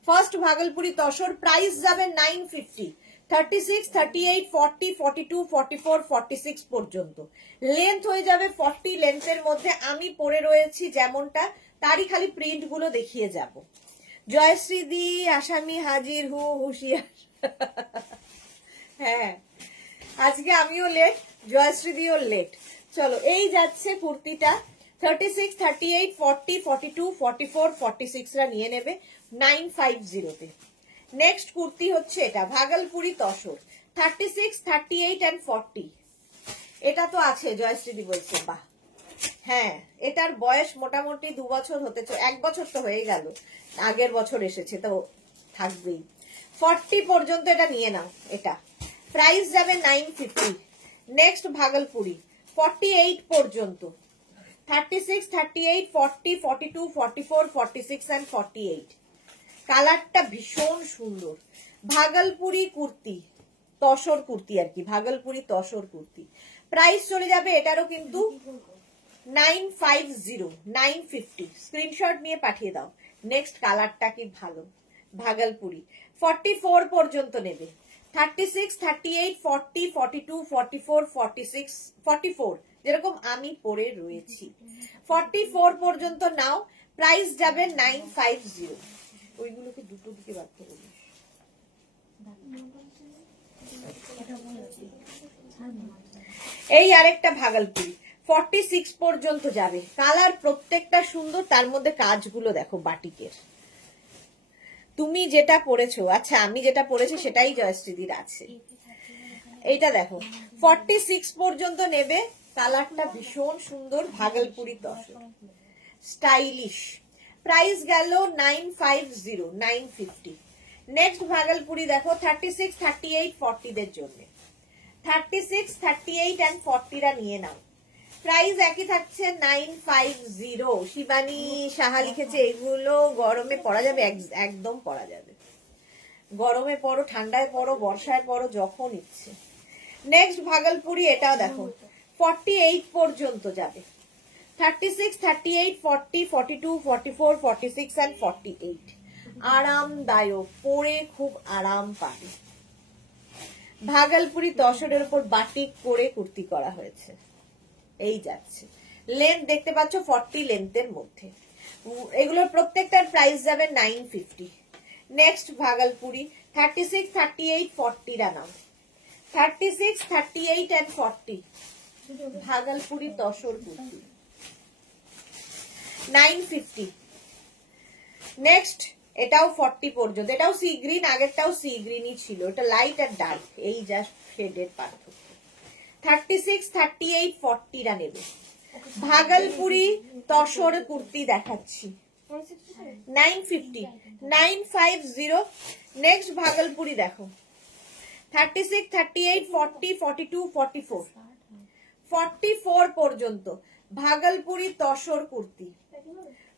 ফার্স্ট ভাগলপুরি তসর, প্রাইস যাবে 950, 36, 38, 40, 42, 44, 46 পর্যন্ত। লেন্থ হয়ে যাবে 40, লেন্থের মধ্যে আমি পরে রয়েছি যেমনটা, তারই খালি প্রিন্ট গুলো দেখিয়ে যাব। জয়শ্রীদি আসামি হাজির হু, হুশিয়ার। হ্যাঁ, আজকে আমিও লেট, জয়শ্রীদিও লেট। চলো, এই যাচ্ছে কুর্তিটা 36, 38, 40, 42, 44, 46 রা নিয়ে নেবে 950 তে। নেক্সট কুর্তি হচ্ছে এটা ভাগলপুরি তসর, 36, 38 and 40। এটা তো আছে, জয়শ্রীদি বলছে বাহ। হ্যাঁ, এটার বয়স মোটামুটি 2 বছর হতে, 1 বছর তো হয়ে গেল, আগের বছর এসেছে তো থাকবেই। 40 পর্যন্ত এটা নিয়ে নাও। এটা প্রাইস যাবে 950। নেক্সট ভাগলপুরি 48 পর্যন্ত, 36, 38, 40, 42, 44, 46 and 48। কালারটা ভীষণ সুন্দর। ভাগলপুরি কুর্তি, তসর কুর্তি আর কি, ভাগলপুরি তসর কুর্তি। প্রাইস চলে যাবে এটারও কিন্তু 950, 950। স্ক্রিনশট নিয়ে পাঠিয়ে দাও। নেক্সট কালারটা কি ভালো, ভাগলপুরি 44 পর্যন্ত নেবে, 36, 38, 40, 42, 44, 46, 44 যেরকম আমি পরে রয়েছি। 44 পর্যন্ত নাও, প্রাইস যাবে 950। ওইগুলোকে দুটো দিকে বাড়তে বলি। এই আরেকটা ভাগলপুরি 46 পর্যন্ত যাবে। কালার প্রত্যেকটা সুন্দর, তার মধ্যে কাজগুলো দেখো বাটিকের। তুমি যেটা পরেছো, আচ্ছা আমি যেটা পরেছি সেটাই জয়শ্রীদির আছে। এইটা দেখো 46 পর্যন্ত নেবে, কালারটা ভীষণ সুন্দর, ভাগলপুরি তসর, স্টাইলিশ। প্রাইস গেল 950, 950। নেক্সট ভাগলপুরি দেখো 36, 38, 40 দের জন্য। 36, 38 and 40 রা নিয়ে নাও। প্রাইস একই থাকছে 950। শিবানী সাহা লিখেছে এগুলো গরমে পরা যাবে, একদম পরা যাবে। গরমে পরো, ঠান্ডায় পরো, বর্ষায় পরো, যখন ইচ্ছে। নেক্সট ভাগলপুরি এটাও দেখো 48 পর্যন্ত যাবে। 36, 38, 40, 42, 44, 46 and 48। আরামদায়ক, পরে খুব আরাম পাবে। ভাগলপুরি তসরের উপর বাটিক করে কুর্তি করা হয়েছে। এই যাচ্ছে, লেন্থ দেখতে পাচ্ছ 40 লেন্থের মধ্যে। এগুলোর প্রত্যেকটার প্রাইস যাবে 950। নেক্সট ভাগলপুরি 36, 38, 40 রা নাও। 36, 38 and 40 ভাগলপুরি তসর কুর্তি 950। নেক্সট এটাও 40 পর্যন্ত, এটাও সি গ্রিন, আগেরটাও সি গ্রিনই ছিল, এটা লাইট আর ডার্ক, এই জাস্ট শেডের পার্থক্য। 36, 38, 40 রা নেবে। ভাগলপুরি তসর কুর্তি দেখাচ্ছি 950, 950। নেক্সট ভাগলপুরি দেখো 36, 38, 40, 42, 44, 44 পর্যন্ত ভাগলপুরি তসর কুর্তি।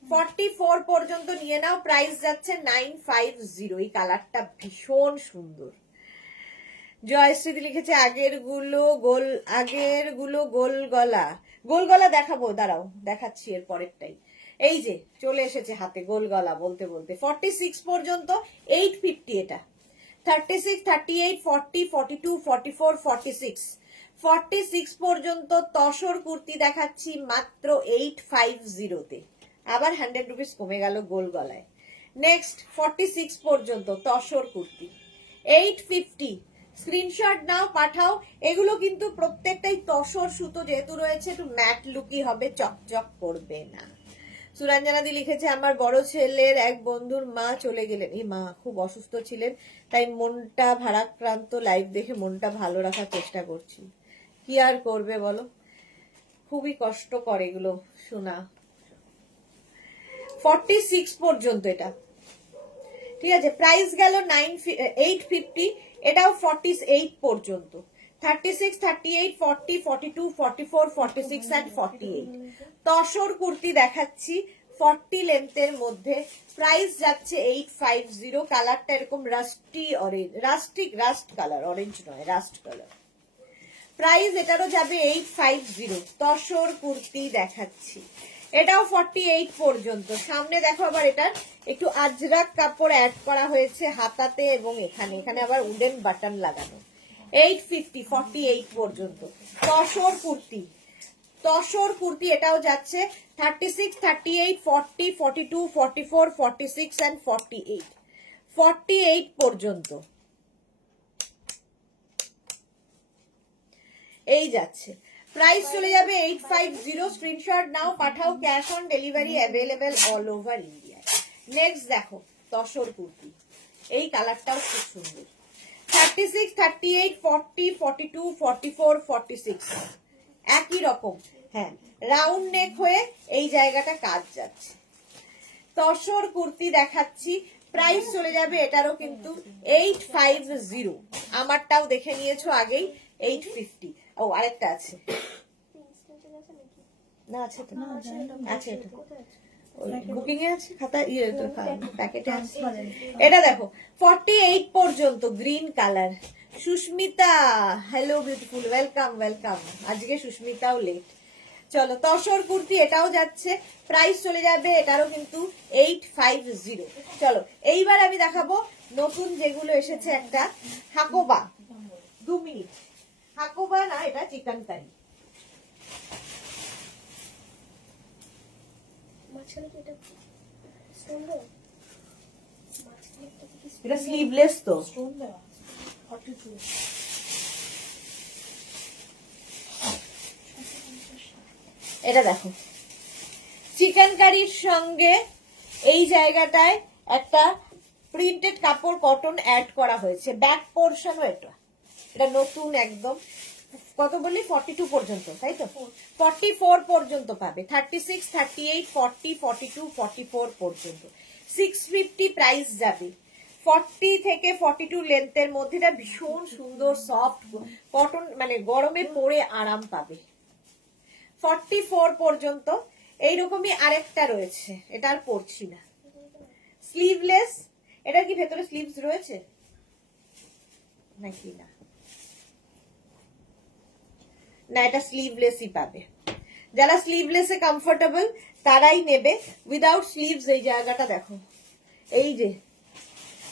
44 পর্যন্ত নিয়ে নাও, প্রাইস যাচ্ছে 950। এই কালারটা ভীষণ সুন্দর। জয়শ্রী লিখেছে আগের গুলো গোল গলা, গোল গলা দেখাবো, দাঁড়াও দেখাচ্ছি এর পরেরটাই। এই যে চলে এসেছে হাতে গোল গলা বলতে বলতে। 46 পর্যন্ত 850 এটা। 36, 38, 40, 42, 44, 46, 46 পর্যন্ত তসর কুর্তি দেখাচ্ছি মাত্র 850-তে। আবার 100 রুপিস কমে গেল গোল গলায়। নেক্সট 46 পর্যন্ত তসর কুর্তি 850। স্ক্রিনশট নাও, পাঠাও। এগুলো কিন্তু প্রত্যেকটাই তসর সুতো যেহেতু রয়েছে, একটু ম্যাট লুকই হবে, চকচক করবে না। সুরঞ্জনাদি লিখেছে, আমার বড় ছেলের এক বন্ধুর মা চলে গেলেন। এই মা খুব অসুস্থ ছিলেন, তাই মনটা ভারাক্রান্ত, লাইভ দেখে মনটা ভালো রাখার চেষ্টা করছি। কি আর করবে বলো, খুবই কষ্ট করে এগুলো শোনা। 46 পর্যন্ত এটা, ঠিক আছে। প্রাইস গেল 850, এটাও 48 পর্যন্ত। 36, 38, 40, 42, 44, 46 and 48 তসর কুর্তি দেখাচ্ছি 40 লেন্থের মধ্যে। প্রাইস যাচ্ছে 850। কালারটা এরকম rusty orange, rushed colour, orange নয়, রাস্ট কালার। প্রাইস এটারও যাবে 850। তসর কুর্তি দেখাচ্ছি, এটাও 48 পর্যন্ত। সামনে দেখো আবার এটার একটু আজরাক কাপড় অ্যাড করা হয়েছে হাতাতে এবং এখানে, এখানে আবার উডেন বাটন লাগানো। 850, 48 পর্যন্ত তসর কুর্তি। তসর কুর্তি এটাও যাচ্ছে 36, 38, 40, 42, 44, 46 and 48 48 পর্যন্ত এই যাচ্ছে। প্রাইস চলে যাবে 850। স্ক্রিনশট নাও, পাঠাও, cash on delivery available all over India. Next দেখো তসর কুর্তি, এই কালারটাও খুব সুন্দর। 36, 38, 40, 42, 44, 46 একই রকম, হ্যাঁ, রাউন্ড নেক হয়ে এই জায়গাটা কাজ যাচ্ছে। তসর কুর্তি দেখাচ্ছি, প্রাইস চলে যাবে এটারও কিন্তু 850। আমারটাও দেখে নিয়েছো আগেই, 850। ও আরেকটা আছে না, আছে তো, আছে এটা বুকিং এ আছে, খাতা ইয়ে প্যাকেটে আছে। এটা দেখো 48 পর্যন্ত, green colour. Sushmita, hello beautiful, welcome welcome. আজকে সুস্মিতাও লেট। চলো তসর কুর্তি এটাও যাচ্ছে, প্রাইস চলে যাবে এটারও কিন্তু 850। চলো এইবার আমি দেখাবো নতুন যেগুলো এসেছে, একটা হাকোবা। 2 মিনিট। হাকোবা না, এটা চিকেন কারি। এটা স্লিভলেস তো, এটা দেখো চিকেন কারির সঙ্গে এই জায়গাটায় একটা প্রিন্টেড কাপড় কটন অ্যাড করা হয়েছে, ব্যাক পোর্শনও এটা। এটা নতুন একদম। কত বলি, 42 পর্যন্ত, তাই তো? 44 পর্যন্ত পাবে। 36, 38, 40, 42, 44 পর্যন্ত 650 প্রাইস যাবে। 40 থেকে 42 লেন্থের মধ্যে, এটা ভীষণ সুন্দর সফট কটন, মানে গরমে পরে আরাম পাবে। 44 পর্যন্ত। এইরকমই আরেকটা রয়েছে, এটা আর পরছি না, স্লিভলেস। এটা কি ভেতরে স্লিভস রয়েছে নাকি না? না, এটা স্লিভলেসই পাবে। যারা স্লিভলেসে কমফোর্টেবল তারাই নেবে। উইদাউট স্লিভস এই জায়গাটা দেখো, এই যে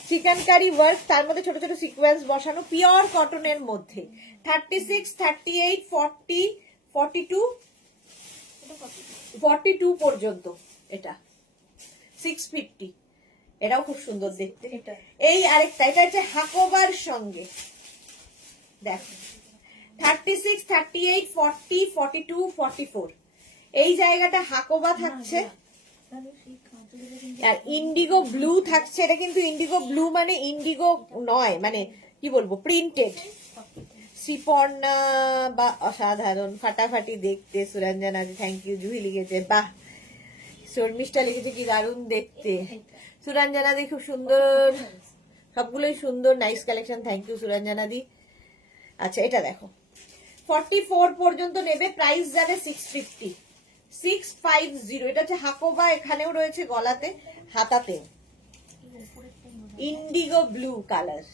চিকেন কারি ওয়ার্ক, তার মধ্যে ছোট ছোট সিকোয়েন্স বসানো, পিওর কটনের মধ্যে। 36, 38, 40, 42, 42 পর্যন্ত এটা 650। এটাও খুব সুন্দর দেখতে। এই আরেকটা, এটা হচ্ছে হাকোবার সঙ্গে দেখো 36, 38, 40, 42, 44 এই জায়গাটা হাকোবা থাকছে, আর ইন্ডিগো ব্লু থাকছে। এটা কিন্তু ইন্ডিগো ব্লু মানে ইন্ডিগো নয়, মানে কি বলবো, প্রিন্টেড শ্রীপর্ণা বা অসাধারণ, ফাটাফাটি দেখতে। Suranjana, thank you. জুহি লিখেছে বাহ, শর্মিষ্ঠা লিখেছে কি দারুণ দেখতে। সুরঞ্জনা দি খুব সুন্দর, সবগুলোই সুন্দর, nice collection, thank you Suranjana di. আচ্ছা এটা দেখো 44 পর্যন্ত নেবে, প্রাইস যাবে 650। 650। এটা হচ্ছে হাকোবা, এখানেও রয়েছে গলাতে, হাতাতেও ইন্ডিগো ব্লু কালার।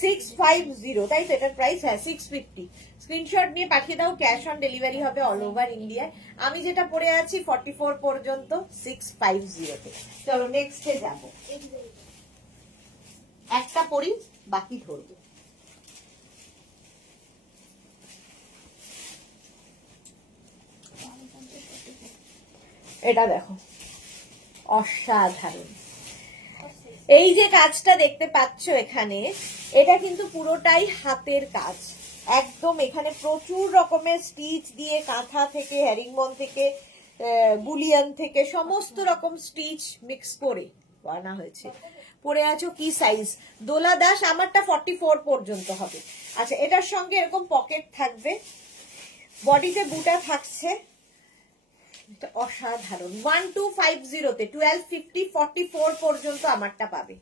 650, তাই তো? এটার প্রাইস, হ্যাঁ 650। স্ক্রিনশট নিয়ে পাঠিয়ে দাও, ক্যাশ অন ডেলিভারি হবে অল ওভার ইন্ডিয়ায়। আমি যেটা পরে আছি 44 পর্যন্ত 650 তে। চলো নেক্সটে যাব, একটা পরি বাকি ধরবো। এটা দেখো অসাধারণ, এই যে কাজটা দেখতে পাচ্ছ এখানে, এটা কিন্তু পুরোটাই হাতের কাজ একদম। এখানে প্রচুর রকমের স্টিচ দিয়ে, কাঁথা থেকে, হ্যারিংবন থেকে, বুলিয়ান থেকে সমস্ত রকম স্টিচ মিক্স করে বানা হয়েছে। পরে আছো কি সাইজ? দোলা দাস, আমারটা 44 পর্যন্ত হবে। আচ্ছা, এটার সঙ্গে এরকম পকেট থাকবে, বডিতে বুটা থাকছে, অসাধারণ। 1250 তে 1250 44 পর্যন্ত আমারটা পাবে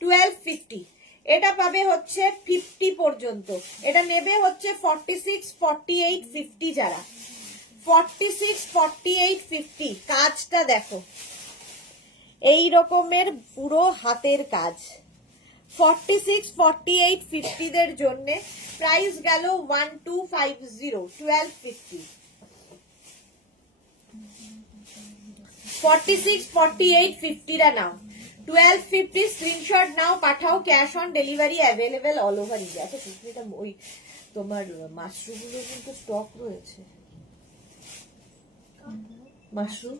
1250। এটা পাবে হচ্ছে 50 পর্যন্ত। এটা নেবে হচ্ছে 46 48 50। যারা 46 48 50, কাজটা দেখো এই রকমের পুরো হাতের কাজ। 46 48 50 দের জন্য প্রাইস গেল 1250 1250। 46 48 50 রা নাও, 1250 স্ক্রিনশট নাও, পাঠাও। Cash on delivery available all over India. আচ্ছা সুস্মিতা, ওই তোমার মাশরুমগুলো কিন্তু স্টক রয়েছে। মাশরুম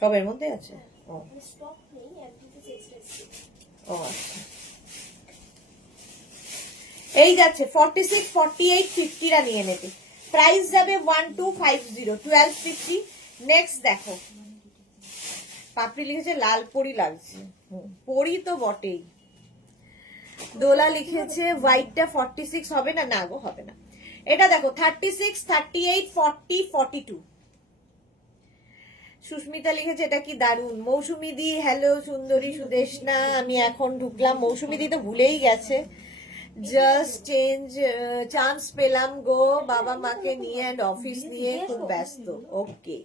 সবের মধ্যে আছে। ও আচ্ছা, এই যাচ্ছে 46 48 50 রা নিয়ে নেবে, প্রাইস যাবে 1250 1250। নেক্সট দেখো, পাপড়ি লিখেছে লাল পরি লাগছে, পরি তো বটেই। দোলা লিখেছে হোয়াইটটা 46 হবে না, না গো হবে না। এটা দেখো 36 38 40 42। সুস্মিতা লিখেছে এটা কি দারুন। মৌসুমি দি হ্যালো সুন্দরী সুদেশনা, আমি এখন ঢুকলাম। মৌসুমি দি তো ভুলেই গেছে। জাস্ট চান্স পেলাম গো, বাবা মাকে নিয়ে অ্যান্ড অফিস নিয়ে খুব ব্যস্ত। ওকে,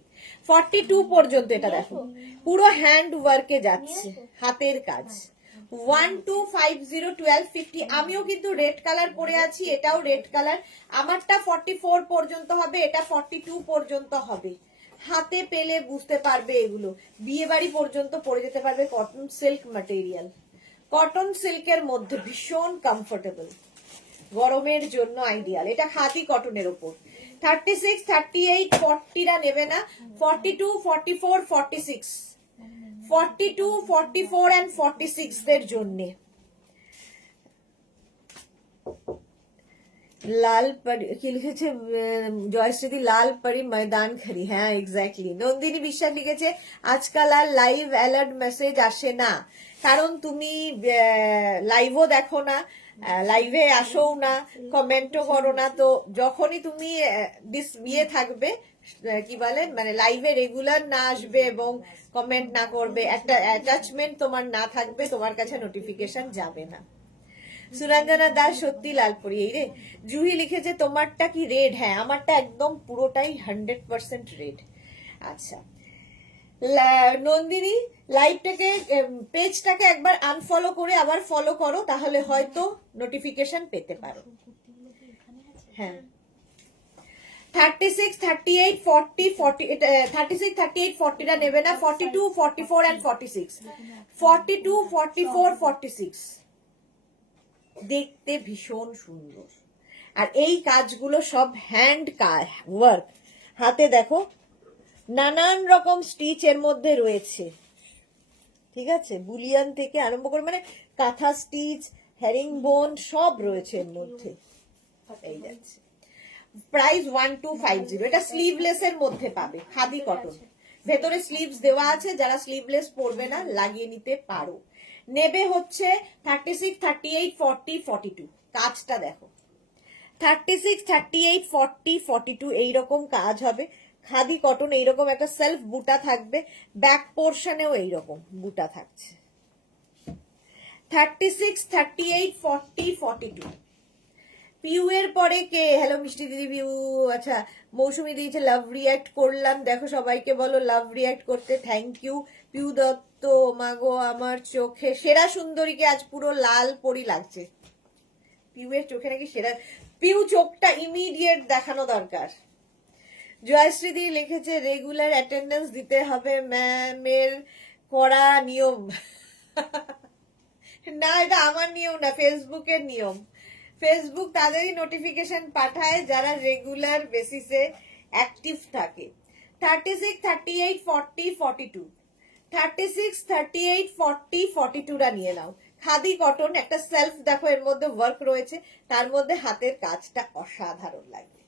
42 পর্যন্ত। এটা দেখো পুরো হ্যান্ড ওয়ার্কে যাচ্ছে, হাতের কাজ। 1250 1250। আমিও কিন্তু রেড কালার পরে আছি, এটাও রেড কালার। আমারটা 44 পর্যন্ত হবে, এটা 42 পর্যন্ত হবে। হাতে পেলে বুঝতে পারবে, এগুলো বিয়ে বাড়ি পর্যন্ত পরে যেতে পারবে। কটন সিল্ক ম্যাটেরিয়াল, কটন সিল্কের মধ্যে ভীষণ কমফোর্টেবল, গরমের জন্য আইডিয়াল। এটা খাদি কটনের ওপর। 36 38 40 রা নেবে না, 42 44 46 42 44 and 46 দের জন্য। লাল কি লিখেছে জয়শ্রী, লাল পরি ময়দান খড়ি। হ্যাঁ এক্স্যাক্টলি। নন্দিনী বিশ্বাস লিখেছে আজকাল আর লাইভ অ্যালার্ট মেসেজ আসে না, কারণ তুমি লাইভও দেখো না, লাইভে আসোও না, কমেন্টও করো না। তো যখনই তুমি ইয়ে থাকবে, কি বলে, মানে লাইভে রেগুলার না আসবে এবং কমেন্ট না করবে, একটা অ্যাটাচমেন্ট তোমার না থাকবে, তোমার কাছে নোটিফিকেশন যাবে না। সুরঞ্জনা দাস সত্যি লাল পরি। এই রে জুহি লিখেছে তোমারটা কি রেড? হ্যাঁ আমারটা একদম পুরোটাই 100% রেড। আচ্ছা নন্দিনী, লাইভটাকে পেজটাকে একবার আনফলো করে আবার ফলো করো, তাহলে হয়তো নোটিফিকেশন পেতে পারো। হ্যাঁ 36 38 40 40 36 38 40 টা নেবে না, 42 44 and 46 42 44 46 দেখতে ভীষণ সুন্দর। আর এই কাজগুলো সব হ্যান্ড ওয়ার্ক, হাতে দেখো নানান রকম স্টিচ এর মধ্যে রয়েছে, ঠিক আছে, বুলিয়ান থেকে আরম্ভ করে মানে কাঁথা স্টিচ, হেরিং বোন সব রয়েছে এর মধ্যে। এই যাচ্ছে প্রাইস 1250। এটা স্লিভলেস এর মধ্যে পাবে, খাদি কটন, ভেতরে স্লিভস দেওয়া আছে, যারা স্লিভলেস পরবে না লাগিয়ে নিতে পারো। নেবে হচ্ছে 36 38 40 42। কাজটা দেখো 36 38 40 42 এইরকম কাজ হবে, খাদি কটন। এইরকম একটা সেলফ বুটা থাকবে, ব্যাক পোর্শনেও এইরকম বুটা থাকছে। 36 38 40 42। পিউ এর পরে কে? হ্যালো মিষ্টি দিদি পিউ। আচ্ছা মৌসুমি দিয়েছে লাভ রিয়াক্ট করলাম, দেখো সবাইকে বলো লাভ রিয়াক্ট করতে। Thank you Piu Dutta. মাগো আমার চোখে সেরা সুন্দরীকে আজ পুরো লাল পরি লাগছে। পিউ এর চোখে নাকি সেরা, পিউ চোখটা ইমিডিয়েট দেখানো দরকার। জয়শ্রী দি লিখেছে রেগুলার অ্যাটেন্ডেন্স দিতে হবে ম্যামের করা নিয়ম। না এটা আমার নিয়ম না, ফেসবুকের নিয়ম। ফেসবুক তাদেরই নোটিফিকেশন পাঠায় যারা রেগুলার বেসিসে অ্যাক্টিভ থাকে। 36 38 40 42 36, 38, 40, 42টা নিয়ে নাও। খাদি কটন, একটা সেলফ দেখো, এর মধ্যে ওয়ার্ক রয়েছে, তার মধ্যে হাতের কাজটা অসাধারণ লাগবে।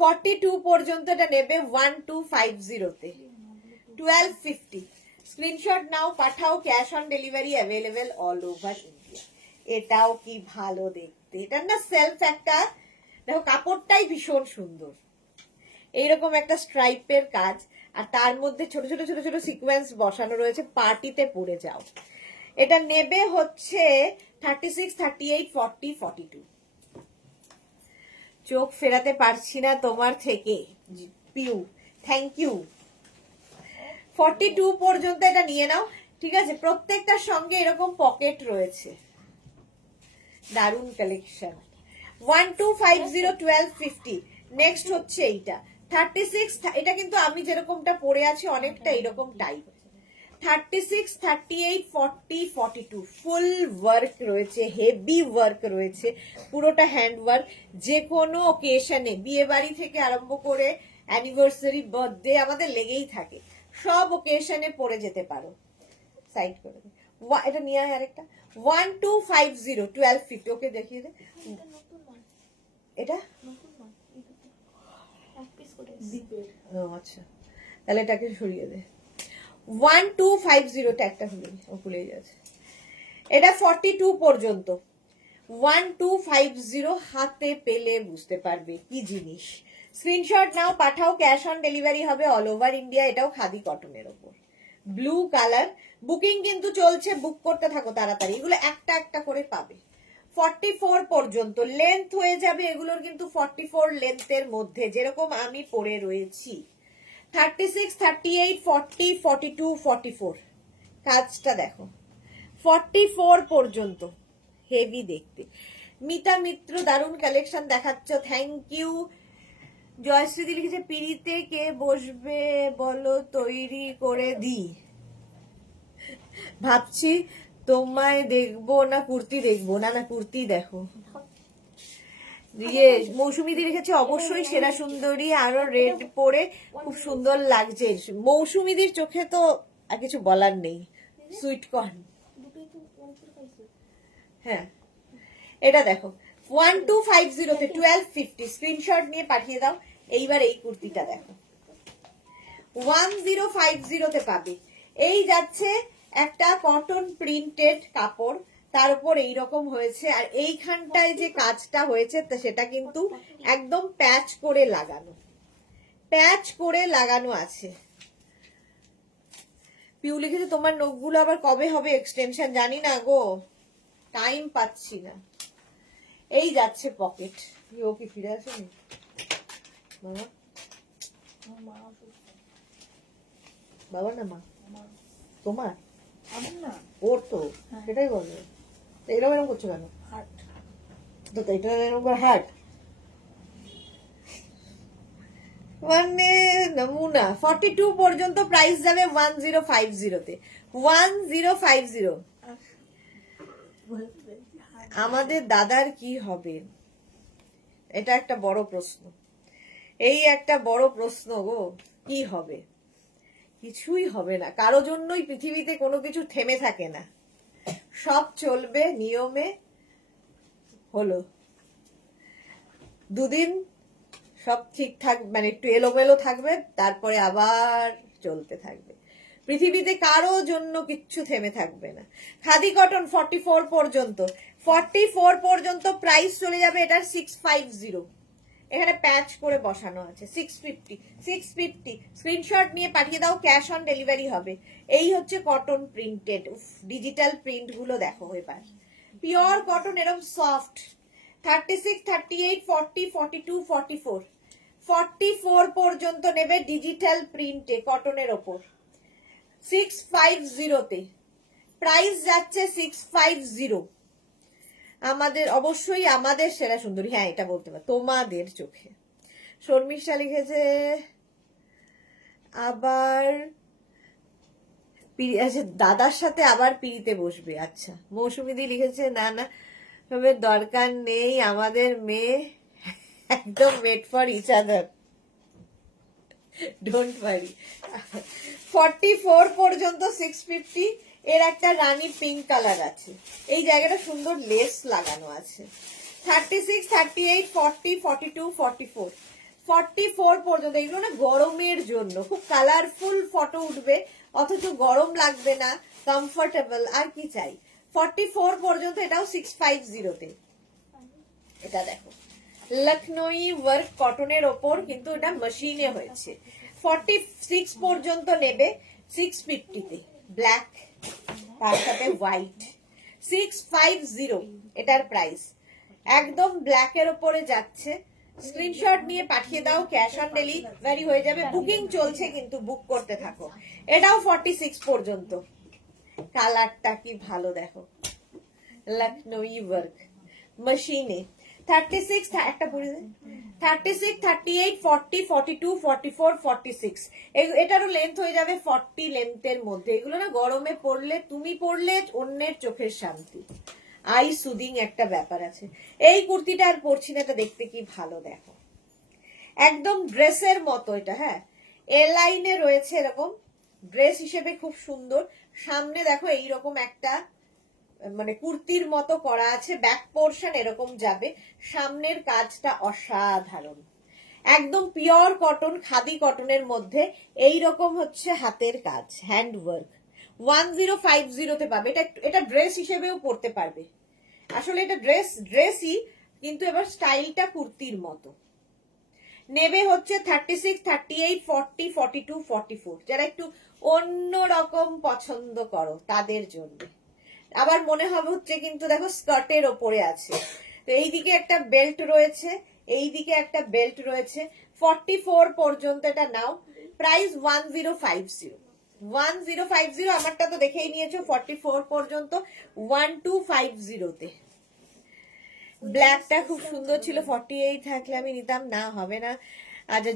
42 পর্যন্ত এটা নেবে 1250-তে, 1250। স্ক্রিনশট নাও, পাঠাও, cash on delivery available all over India. এটাও কি ভালো দেখতে, এটার না সেলফ একটা দেখো, কাপড়টাই ভীষণ সুন্দর, এইরকম একটা স্ট্রাইপের কাজ, আর তার মধ্যে ছোট ছোট ছোট ছোট সিকোয়েন্স বসানো রয়েছে, পার্টিতে পরে যাও। এটা নেবে হচ্ছে 36, 38, 40, 42। চোখ ফেরাতে পারছি না তোমার থেকে পিউ, থ্যাংক ইউ। 42 পর্যন্ত এটা নিয়ে নাও, ঠিক আছে? প্রত্যেকটার সঙ্গে এরকম পকেট রয়েছে, দারুন কালেকশন। 1250, 1250। নেক্সট হচ্ছে এইটা 36, এটা কিন্তু আমি যেরকমটা পরে আছি অনেকটা এরকম টাইপ। 36, 38, 40, 42 ফুল ওয়ার্ক রয়েছে, হেভি ওয়ার্ক রয়েছে, পুরোটা হ্যান্ড ওয়ার্ক। যে কোনো ওকেশনে, বিয়ে বাড়ি থেকে আরম্ভ করে অ্যানিভার্সারি, বার্থডে আমাদের লেগেই থাকে, সব ওকেশনে পরে যেতে পারো। সাইড করে দে। এটা নিয়ে আয় আরেকটা। 1250, 1250। ওকে দেখিয়ে দে এটা। আচ্ছা, তাহলে এটাকে সরিয়ে দে। 1250 একটা খুলে যাচ্ছে। এটা 42 পর্যন্ত। 1250 হাতে পেলে বুঝতে পারবে কি জিনিস। স্ক্রিনশট নাও, পাঠাও, ক্যাশ অন ডেলিভারি হবে অল ওভার ইন্ডিয়া। এটাও খাদি কটনের ওপর, ব্লু কালার। বুকিং কিন্তু চলছে, বুক করতে থাকো তাড়াতাড়ি, এগুলো একটা একটা করে পাবে। 44 পর্যন্ত লেন্থ হয়ে যাবে এগুলোর, কিন্তু 44 লেন্থের মধ্যে যেরকম আমি পরে রয়েছি। 36, 38, 40, 42, 44 কাজটা দেখো। 44 পর্যন্ত হেভি দেখতে। মিতা মিত্র দারুণ কালেকশন দেখাচ্ছ, থ্যাংক ইউ। জয়শ্রীদি লিখেছে পিড়িতে কে বসবে বলো, তৈরি করে দি। ভাবছি তোমায় দেখবো না কুর্তি দেখবো, না না কুর্তি দেখো। ইয়ে মৌসুমীদি লিখেছে অবশ্যই সেরা সুন্দরী, আরো রেড পরে খুব সুন্দর লাগছে। মৌসুমীদির চোখে তো আর কিছু বলার নেই, সুইট কর্ন। হ্যাঁ, এটা দেখো 1250-তে 1250। স্ক্রিনশট নিয়ে পাঠিয়ে দাও। এইবার এই কুর্তিটা দেখো, 1050-তে পাবে। এই যাচ্ছে একটা কটন প্রিন্টেড কাপড়, তার উপর এইরকম হয়েছে, আর এইখানটায় যে কাজটা হয়েছে সেটা কিন্তু একদম প্যাচ করে লাগানো, প্যাচ করে লাগানো আছে। পিউ লিখেছে তোমার নখগুলো আবার কবে হবে এক্সটেনশন, জানি না গো, টাইম পাচ্ছি না। এই যাচ্ছে পকেট। ও কি ফিরে আসেনি বাবা? বাবা না মা? তোমার? ওর তো সেটাই বলো, এরকম এরকম করছো কেন? তো এটা এরকম হার্ট মানে নমুনা। 42 পর্যন্ত প্রাইস যাবে 1050-তে। 1050। আমাদের দাদার কি হবে, এটা একটা বড় প্রশ্ন, এই একটা বড় প্রশ্ন গো। কি হবে? কিছুই হবে না, কারো জন্যই পৃথিবীতে কোনো কিছু থেমে থাকে না, সব চলবে নিয়মে। হলো দুদিন সব ঠিকঠাক, মানে একটু এলোমেলো থাকবে, তারপরে আবার চলতে থাকবে। পৃথিবীতে কারো জন্য কিচ্ছু থেমে থাকবে না। খাদি কটন 44 পর্যন্ত, 44 পর্যন্ত প্রাইস চলে যাবে এটার 650। এখানে প্যাচ করে বসানো আছে 650, 650। স্ক্রিনশট নিয়ে পাঠিয়ে দাও, ক্যাশ অন ডেলিভারি হবে। এই হচ্ছে কটন প্রিন্টেড, ডিজিটাল প্রিন্ট গুলো দেখো এবার, পিওর কটন, এরকম সফট। 36, 38, 40, 42, 44, 44 পর্যন্ত নেবে ডিজিটাল প্রিন্টে কটনের ওপর 650-তে। প্রাইস যাচ্ছে 650। আমাদের অবশ্যই আমাদের সেরা সুন্দরী, হ্যাঁ এটা বলতে পারো তোমাদের চোখে। শর্মিষ্ঠা লিখেছে আবার আচ্ছা দাদার সাথে আবার পিড়িতে বসবে। আচ্ছা, মৌসুমীদি লিখেছে না না তবে দরকার নেই, আমাদের মেয়ে একদম made for each other. Don't worry. 44 পর্যন্ত 650। এর একটা রানী পিঙ্ক কালার আছে, এই জায়গাটা সুন্দর লেস লাগানো আছে। 36, 38, 40, 42, 44, 44 পর্যন্ত। এগুলো না গরমের জন্য খুব কালারফুল ফটো উঠবে, অথচ গরম লাগবে না, কমফোর্টেবল, আর কি চাই। 44 পর্যন্ত, এটাও 650 তে। এটা দেখো লখনৌই ওয়ার্ক কটনের ওপর, কিন্তু এটা মেশিনে হয়েছে। 46 পর্যন্ত নেবে 650 তে, ব্ল্যাক তার সাথে হোয়াইট। 650 এটার প্রাইস, একদম ব্ল্যাকের ওপরে যাচ্ছে। স্ক্রিনশট নিয়ে পাঠিয়ে দাও, ক্যাশ অন ডেলিভারি হয়ে যাবে। বুকিং চলছে, কিন্তু বুক করতে থাকো। এটাও 46 পর্যন্ত। কালারটা কি ভালো দেখো, লখনৌই ওয়ার্ক মেশিনে। 36 একটা পরে 36, 38, 40, 42, 44, 46। এটারও লেন্থ হয়ে যাবে 40 লেন্থের মধ্যে। এগুলো না গরমে পরলে, তুমি পরলে অন্যের চোখের শান্তি, আই সুদিং একটা ব্যাপার আছে। এই কুর্তিটা আর পরছি না, এটা দেখতে কি ভালো দেখো, একদম ড্রেসের মতো এটা। হ্যাঁ, এ লাইনে রয়েছে এরকম, ড্রেস হিসেবে খুব সুন্দর। সামনে দেখো এইরকম একটা মানে কুর্তির মতো করা আছে, ব্যাক পোর্শন এরকম যাবে, সামনের কাজটা অসাধারণ, একদম পিওর কটন, খাদি কটনের মধ্যে এইরকম হচ্ছে হাতের কাজ, হ্যান্ড ওয়ার্ক। 1050 তে পাবে। এটা ড্রেস হিসেবেও পরতে পারবে, আসলে এটা ড্রেসই, কিন্তু এবার স্টাইলটা কুর্তির মতো। নেবে হচ্ছে 36, 38, 40, 42, 44। যারা একটু অন্য রকম পছন্দ করো তাদের জন্য। আবার মনে হবে হচ্ছে কিন্তু দেখো স্কার্টের ওপরে আছে, তো এইদিকে একটা বেল্ট রয়েছে, এইদিকে একটা বেল্ট রয়েছে। 44 পর্যন্ত এটা নাও, প্রাইস 1050। 1050, আমারটা তো দেখেই নিয়েছো। 44 পর্যন্ত 1250 তে। ব্ল্যাকটা খুব সুন্দর ছিল, 48 থাকলে আমি নিতাম, না হবে না। আচ্ছা,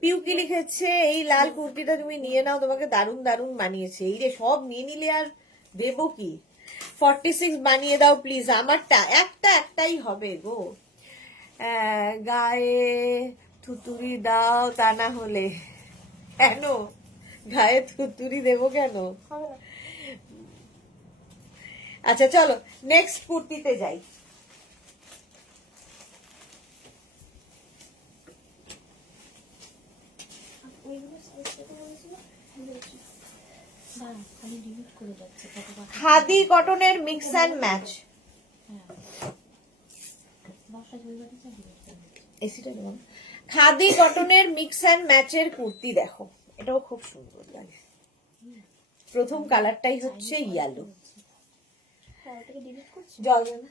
পিউকি লিখেছে এই লাল কুর্তিটা তুমি নিয়ে নাও, তোমাকে দারুণ দারুণ মানিয়েছে। এই রে, সব নিয়ে নিলে আর দেবো কি। 46 বানিয়ে দাও প্লিজ, আমারটা একটাই হবে গো। গায়ে থুতুরি দাও, তা না হলে। কেন গায়ে থুতুরি দেবো কেন? আচ্ছা চলো নেক্সট কুর্তিতে যাই। খাদি কটনের মিক্স অ্যান্ড ম্যাচ, খাদি কটনের মিক্স অ্যান্ড ম্যাচের কুর্তি দেখো, এটাও খুব সুন্দর লাগে। প্রথম কালারটাই হচ্ছে ইয়েলো, জল না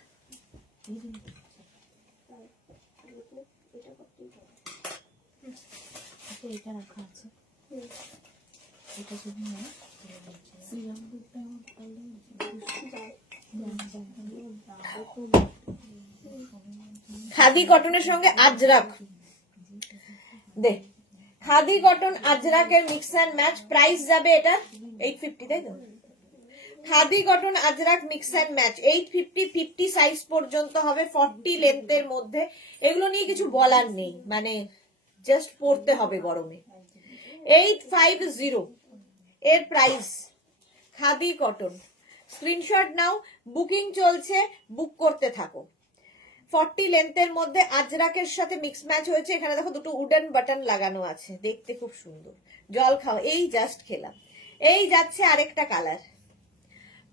এটা রাখা আছে, এটা যদি না খাদি কটনের সঙ্গে আজরাক দে, খাদি কটন আজরাকের মিক্স অ্যান্ড ম্যাচ। প্রাইস যাবে এটা 850, তাই তো? Khadi cotton Ajrakh mix and match 850, 50 size পর্যন্ত হবে, 40 লেন্থের মধ্যে। এগুলো নিয়ে কিছু বলার নেই, মানে জাস্ট পরতে হবে গরমে। 850 এর প্রাইস, খাদি কটন। স্ক্রিনশট নাও, বুকিং চলছে, বুক করতে থাকো। 40 লেন্থের মধ্যে আজরাকের সাথে মিক্স ম্যাচ হয়েছে। এখানে দেখো দুটো উডেন বাটন লাগানো আছে, দেখতে খুব সুন্দর। জল খাও, এই জাস্ট খেলাম। এই যাচ্ছে আরেকটা কালার,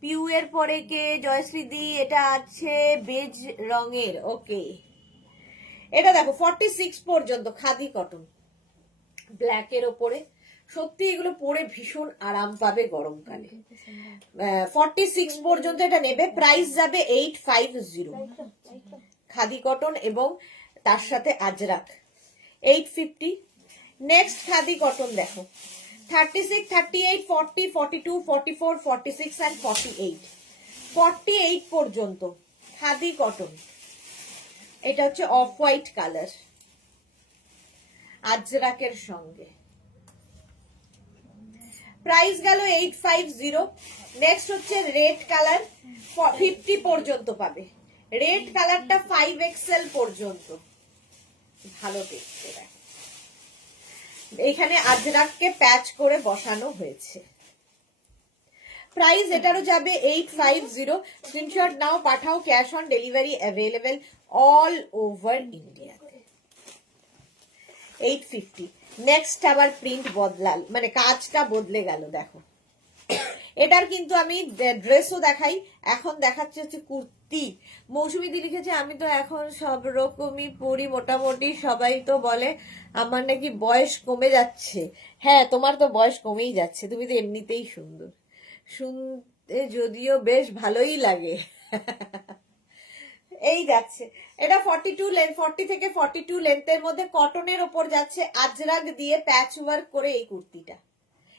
পিউ এর পরে কে? জয়শ্রী দি, এটা আছে বেজ রঙের। ওকে, এটা দেখো 46 পর্যন্ত, খাদি কটন, ব্ল্যাকের ওপরে। সত্যি এগুলো পরে ভীষণ আরাম পাবে গরমকালে। 46 পর্যন্ত এটা নেবে, প্রাইস যাবে 850। খাদি কটন এবং তার সাথে আজরাক, 850। নেক্সট খাদি কটন দেখো, 36, 38, 40, 42, 44, 46 and 48। 48 পর্যন্ত খাদি কটন। এটা হচ্ছে অফ হোয়াইট কালার আজরাকের সঙ্গে, প্রাইস গেল 850। নেক্সট হচ্ছে রেড কালার, 50 পর্যন্ত পাবে। রেড কালারটা 5XL পর্যন্ত, ভালো দেখতে দেখো, এখানে আজরাককে প্যাচ করে বসানো হয়েছে। প্রাইস এটারও যাবে 850। স্ক্রিনশট নাও, পাঠাও, cash on delivery available all over India. 850। Next আবার প্রিন্ট বদলাল, মানে কাজটা বদলে গেল। দেখো এটার কিন্তু আমি ড্রেসও দেখাই, এখন দেখাচ্ছে হচ্ছে কুর্তি। মৌসুমী দি লিখেছে আমি তো এখন সব রকমই পরি মোটামুটি, সবাই তো বলে আমার নাকি বয়স কমে যাচ্ছে। হ্যাঁ, তোমার তো বয়স কমেই যাচ্ছে, তুমি তো এমনিতেই সুন্দর, শুনতে যদিও বেশ ভালোই লাগে। এই যাচ্ছে, এটা 42 লেন্থ, 40 থেকে 42 লেন্থের মধ্যে কটনের ওপর যাচ্ছে, আজরাক দিয়ে প্যাচ ওয়ার্ক করে এই কুর্তিটা।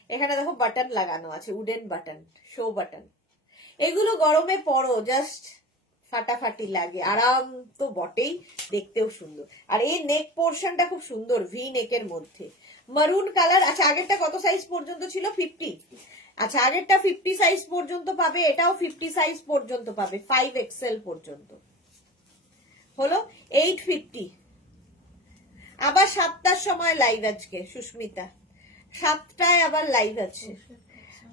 এখানে দেখো বাটন লাগানো আছে, উডেন বাটন, শো বাটন। এগুলো গরমে পরো, জাস্ট ফাটাফাটি লাগে, আরাম তো বটেই, দেখতেও সুন্দর। আর এই নেক পোর্শনটা খুব সুন্দর, ভি নেকের মধ্যে মারুন কালার। আচ্ছা আগেরটা কত সাইজ পর্যন্ত ছিল? 50। আচ্ছা আগেরটা 50 সাইজ পর্যন্ত পাবে, এটাও 50 সাইজ পর্যন্ত পাবে, 5XL পর্যন্ত। হলো 850। আবার 7টার সময় লাইভ আজকে সুস্মিতা, 7টায় আবার লাইভ আছে।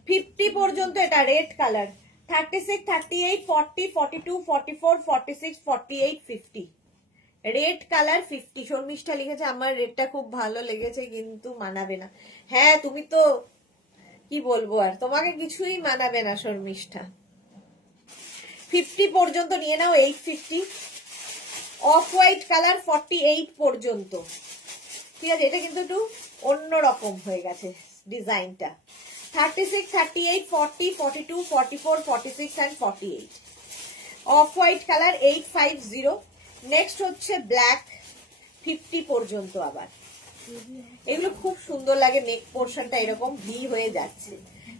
50 পর্যন্ত এটা red colour, 36, 38, 40, 42, 44, 46, 48, 50 red colour 50। Sharmistha লিখেছে আমার রেডটা খুব ভালো লেগেছে কিন্তু মানাবে না। হ্যাঁ তুমি তো কি বলবো, আর তোমাকে কিছুই মানাবে না শর্মিষ্ঠা। 50 পর্যন্ত নিয়ে নাও, 850। অফ হোয়াইট কালার 48 পর্যন্ত। ঠিক আছে, এটা কিন্তু একটু অন্যরকম হয়ে গেছে ডিজাইনটা। 36, 38, 40, 42, 44, 46 and 48 of white colour 850। Next হচ্ছে ব্ল্যাক 50 পর্যন্ত। আবার এগুলো খুব সুন্দর লাগে, নেক পোর্শনটা এরকম ভি হয়ে যাচ্ছে।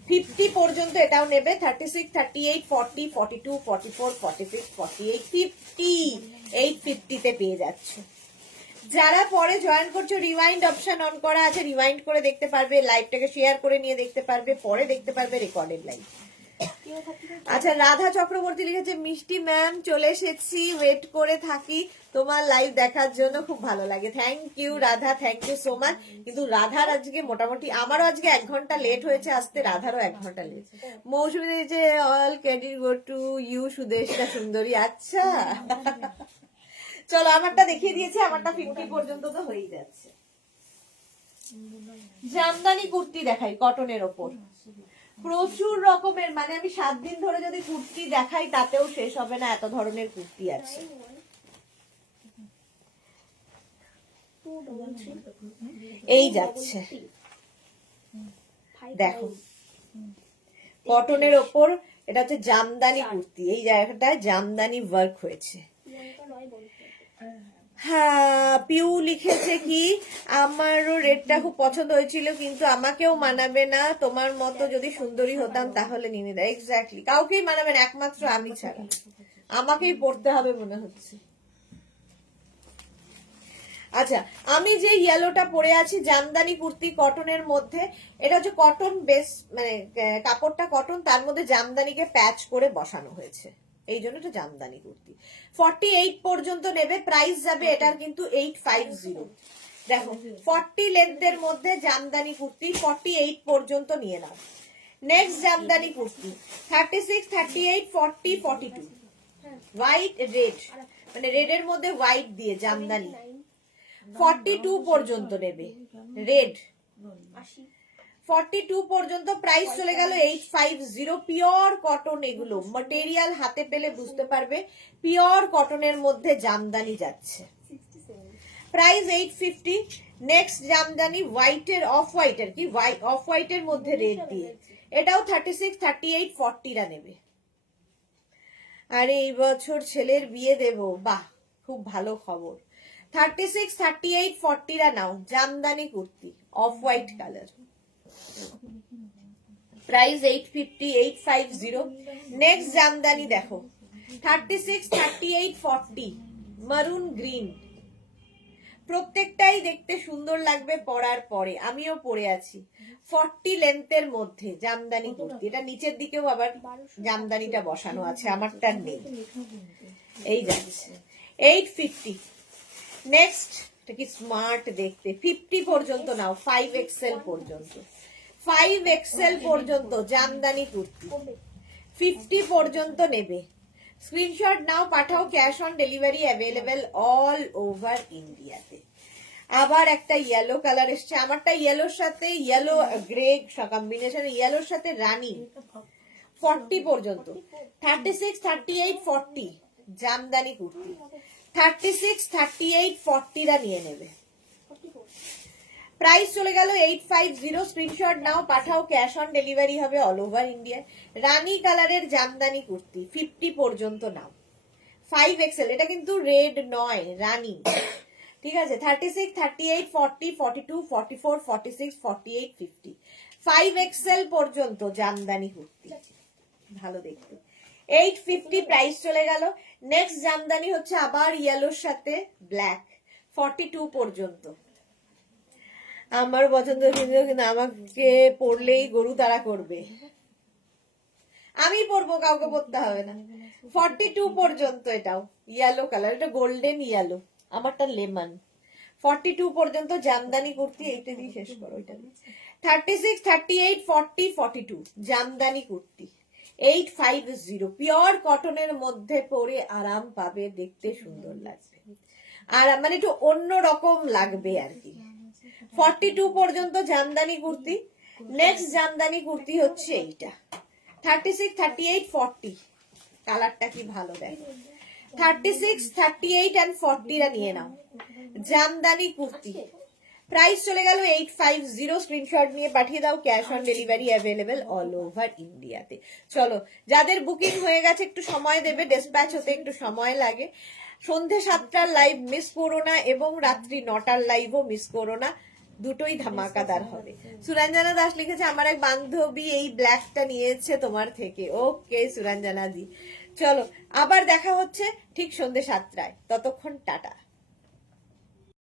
50 পর্যন্ত এটাও নেবে, 36, 38, 40, 42, 44, 46, 48, 50 850 তে পেয়ে যাচ্ছে। যারা পরে জয়েন করছো রিওয়াইন্ড অপশন অন করা আছে, রিওয়াইন্ড করে দেখতে পারবে, লাইভটাকে শেয়ার করে নিয়ে দেখতে পারবে, পরে দেখতে পারবে রেকর্ডেড লাইভ। আচ্ছা রাধা চক্রবর্তী লিখেছে মিষ্টি ম্যাম চলে এসেছি, ওয়েট করে থাকি তোমার লাইভ দেখার জন্য, খুব ভালো লাগে। Thank you Radha, thank you so much. কিন্তু রাধার আজকে মোটামুটি, আমারও আজকে 1 ঘন্টা লেট হয়েছে আসতে, রাধারও 1 ঘন্টা লেট। মৌসুমী দিয়েছে all credit go to you সুদেশটা সুন্দরী। আচ্ছা চলো আমারটা দেখিয়ে দিয়েছি, আমারটা 50 পর্যন্ত তো হয়েই যাচ্ছে। জামদানি কুর্তি দেখাই কটনের ওপর, প্রচুর রকমের, মানে আমি 7 দিন ধরে যদি কুর্তি দেখাই তাতেও শেষ হবে না, এত ধরনের কুর্তি আছে। এই যাচ্ছে দেখো কটনের ওপর, এটা হচ্ছে জামদানি কুর্তি, এই জায়গাটায় জামদানি ওয়ার্ক হয়েছে। হ্যাঁ পিউ লিখেছে কি আমারও রেডটা খুব পছন্দ হয়েছিল কিন্তু আমাকেও মানাবে না, তোমার মতো যদি সুন্দরী হতাম তাহলে নিয়ে দেয়। এক্স্যাক্টলি, কাউকেই মানাবে না একমাত্র আমি ছাড়া, আমাকেই পড়তে হবে মনে হচ্ছে। আচ্ছা আমি যে ইয়েলোটা পরে আছি জামদানি কুর্তি কটনের মধ্যে, এটা হচ্ছে কটন বেস, মানে কাপড়টা কটন, তার মধ্যে জামদানিকে প্যাচ করে বসানো হয়েছে, এই জন্য এটা জামদানি কুর্তি। 48 পর্যন্ত নেবে, প্রাইস যাবে এটার কিন্তু 850। দেখো 40 লেন্থের মধ্যে জামদানি কুর্তি 48 পর্যন্ত নিয়ে নাও। Next Jamdani kurti 36, 38, 40, 42 white red, মানে রেডের মধ্যে হোয়াইট দিয়ে জামদানি 42 পর্যন্ত নেবে, রেড 42 পর্যন্ত, প্রাইস চলে গেল 850। পিওর কটন, এগুলো ম্যাটেরিয়াল হাতে পেলে বুঝতে পারবে পিওর কটনের মধ্যে জামদানি যাচ্ছে, প্রাইস 850। নেক্সট জামদানি হোয়াইটের, অফ হোয়াইটের কি অফ হোয়াইটের মধ্যে রেড দিয়ে, এটাও 36, 38, 40 নেবে। আর এই বছর ছেলের বিয়ে দেব, বাহ খুব ভালো খবর। 36, 38, 40 নাও, Jamdani kurti off white colour, price 850, 850। Next Jamdani দেখো 36, 38, 40 মারুন গ্রিন, প্রত্যেকটাই দেখতে সুন্দর লাগবে পরার পরে, আমিও পরে আছি। 40 লেন্থের মধ্যে জামদানি কুর্তি, এটা নিচের দিকেও আবার জামদানিটা বসানো আছে, আমারটা নেই। এই যাচ্ছে 850। নেক্সট এটা কি স্মার্ট দেখতে। 50 পর্যন্ত নাও, 5XL পর্যন্ত, 5XL পর্যন্ত জামদানি কুর্তি 50 পর্যন্ত নেবে। স্ক্রিনশট নাও, পাঠাও, cash on delivery available all over ইন্ডিয়াতে। আবার একটা ইয়েলো কালার এসছে, আমারটা ইয়েলোর সাথে ইয়েলো গ্রে কম্বিনেশন, ইয়েলোর সাথে রানী। 40 পর্যন্ত, 36, 38, 40 জামদানি কুর্তি, 36, 38, 40রা নিয়ে নেবে। প্রাইস চলে গেল 850। স্ক্রিনশট নাও, পাঠাও, ক্যাশ অন ডেলিভারি হবে অল ওভার ইন্ডিয়া। রানী কালারের জামদানি কুর্তি 50 পর্যন্ত নাও, 5XL, এটা কিন্তু রেড নয়, রানী, ঠিক আছে। 36, 38, 40, 42, 44, 46, 48, 50, 5XL পর্যন্ত জামদানি কুর্তি, ভালো দেখতে। 850 প্রাইস চলে গেল। নেক্সট জামদানি হচ্ছে আবার ইয়েলোর সাথে ব্ল্যাক, 42 পর্যন্ত। আমার পছন্দ, কিন্তু আমাকে পরলেই গরু তারা করবে, আমি পরবো, কাউকে পরতে হবে না। 42 পর্যন্ত, এটাও ইয়েলো কালার, এটা গোল্ডেন ইয়েলো, আমারটা লেমন। 42 পর্যন্ত জামদানি কুর্তি, এইটা দিয়ে শেষ করো, ওইটা দিয়ে। 36, 38, 40, 42 জামদানি কুর্তি 850, পিওর কটনের মধ্যে পরে আরাম পাবে, দেখতে সুন্দর লাগবে, আর মানে একটু অন্য রকম লাগবে আর কি। 42 পর্যন্ত জামদানি কুর্তি। নেক্সট জামদানি কুর্তি হচ্ছে এইটা, 36, 38, 40, কালারটা কি ভালো দেখো। 36, 38 and 40রা নিয়ে নাও, জামদানি কুর্তি। প্রাইস চলে গেল 850। স্ক্রিনশট নিয়ে পাঠিয়ে দাও, cash on delivery available all over ইন্ডিয়াতে। চলো, যাদের বুকিং হয়ে গেছে একটু সময় দেবে, ডিসপ্যাচ হতে একটু সময় লাগে। সন্ধে 7টার লাইভ মিস করো না, এবং রাত্রি 9টার লাইভও মিস করো না, দুটোই ধামাকাদার হবে। সুরঞ্জনা দাস লিখেছে, আমার এক বান্ধবী এই ব্ল্যাকটা নিয়েছে তোমার থেকে। ওকে সুরঞ্জনা দি, চলো আবার দেখা হচ্ছে ঠিক সন্ধে 7টায়, ততক্ষণ টাটা।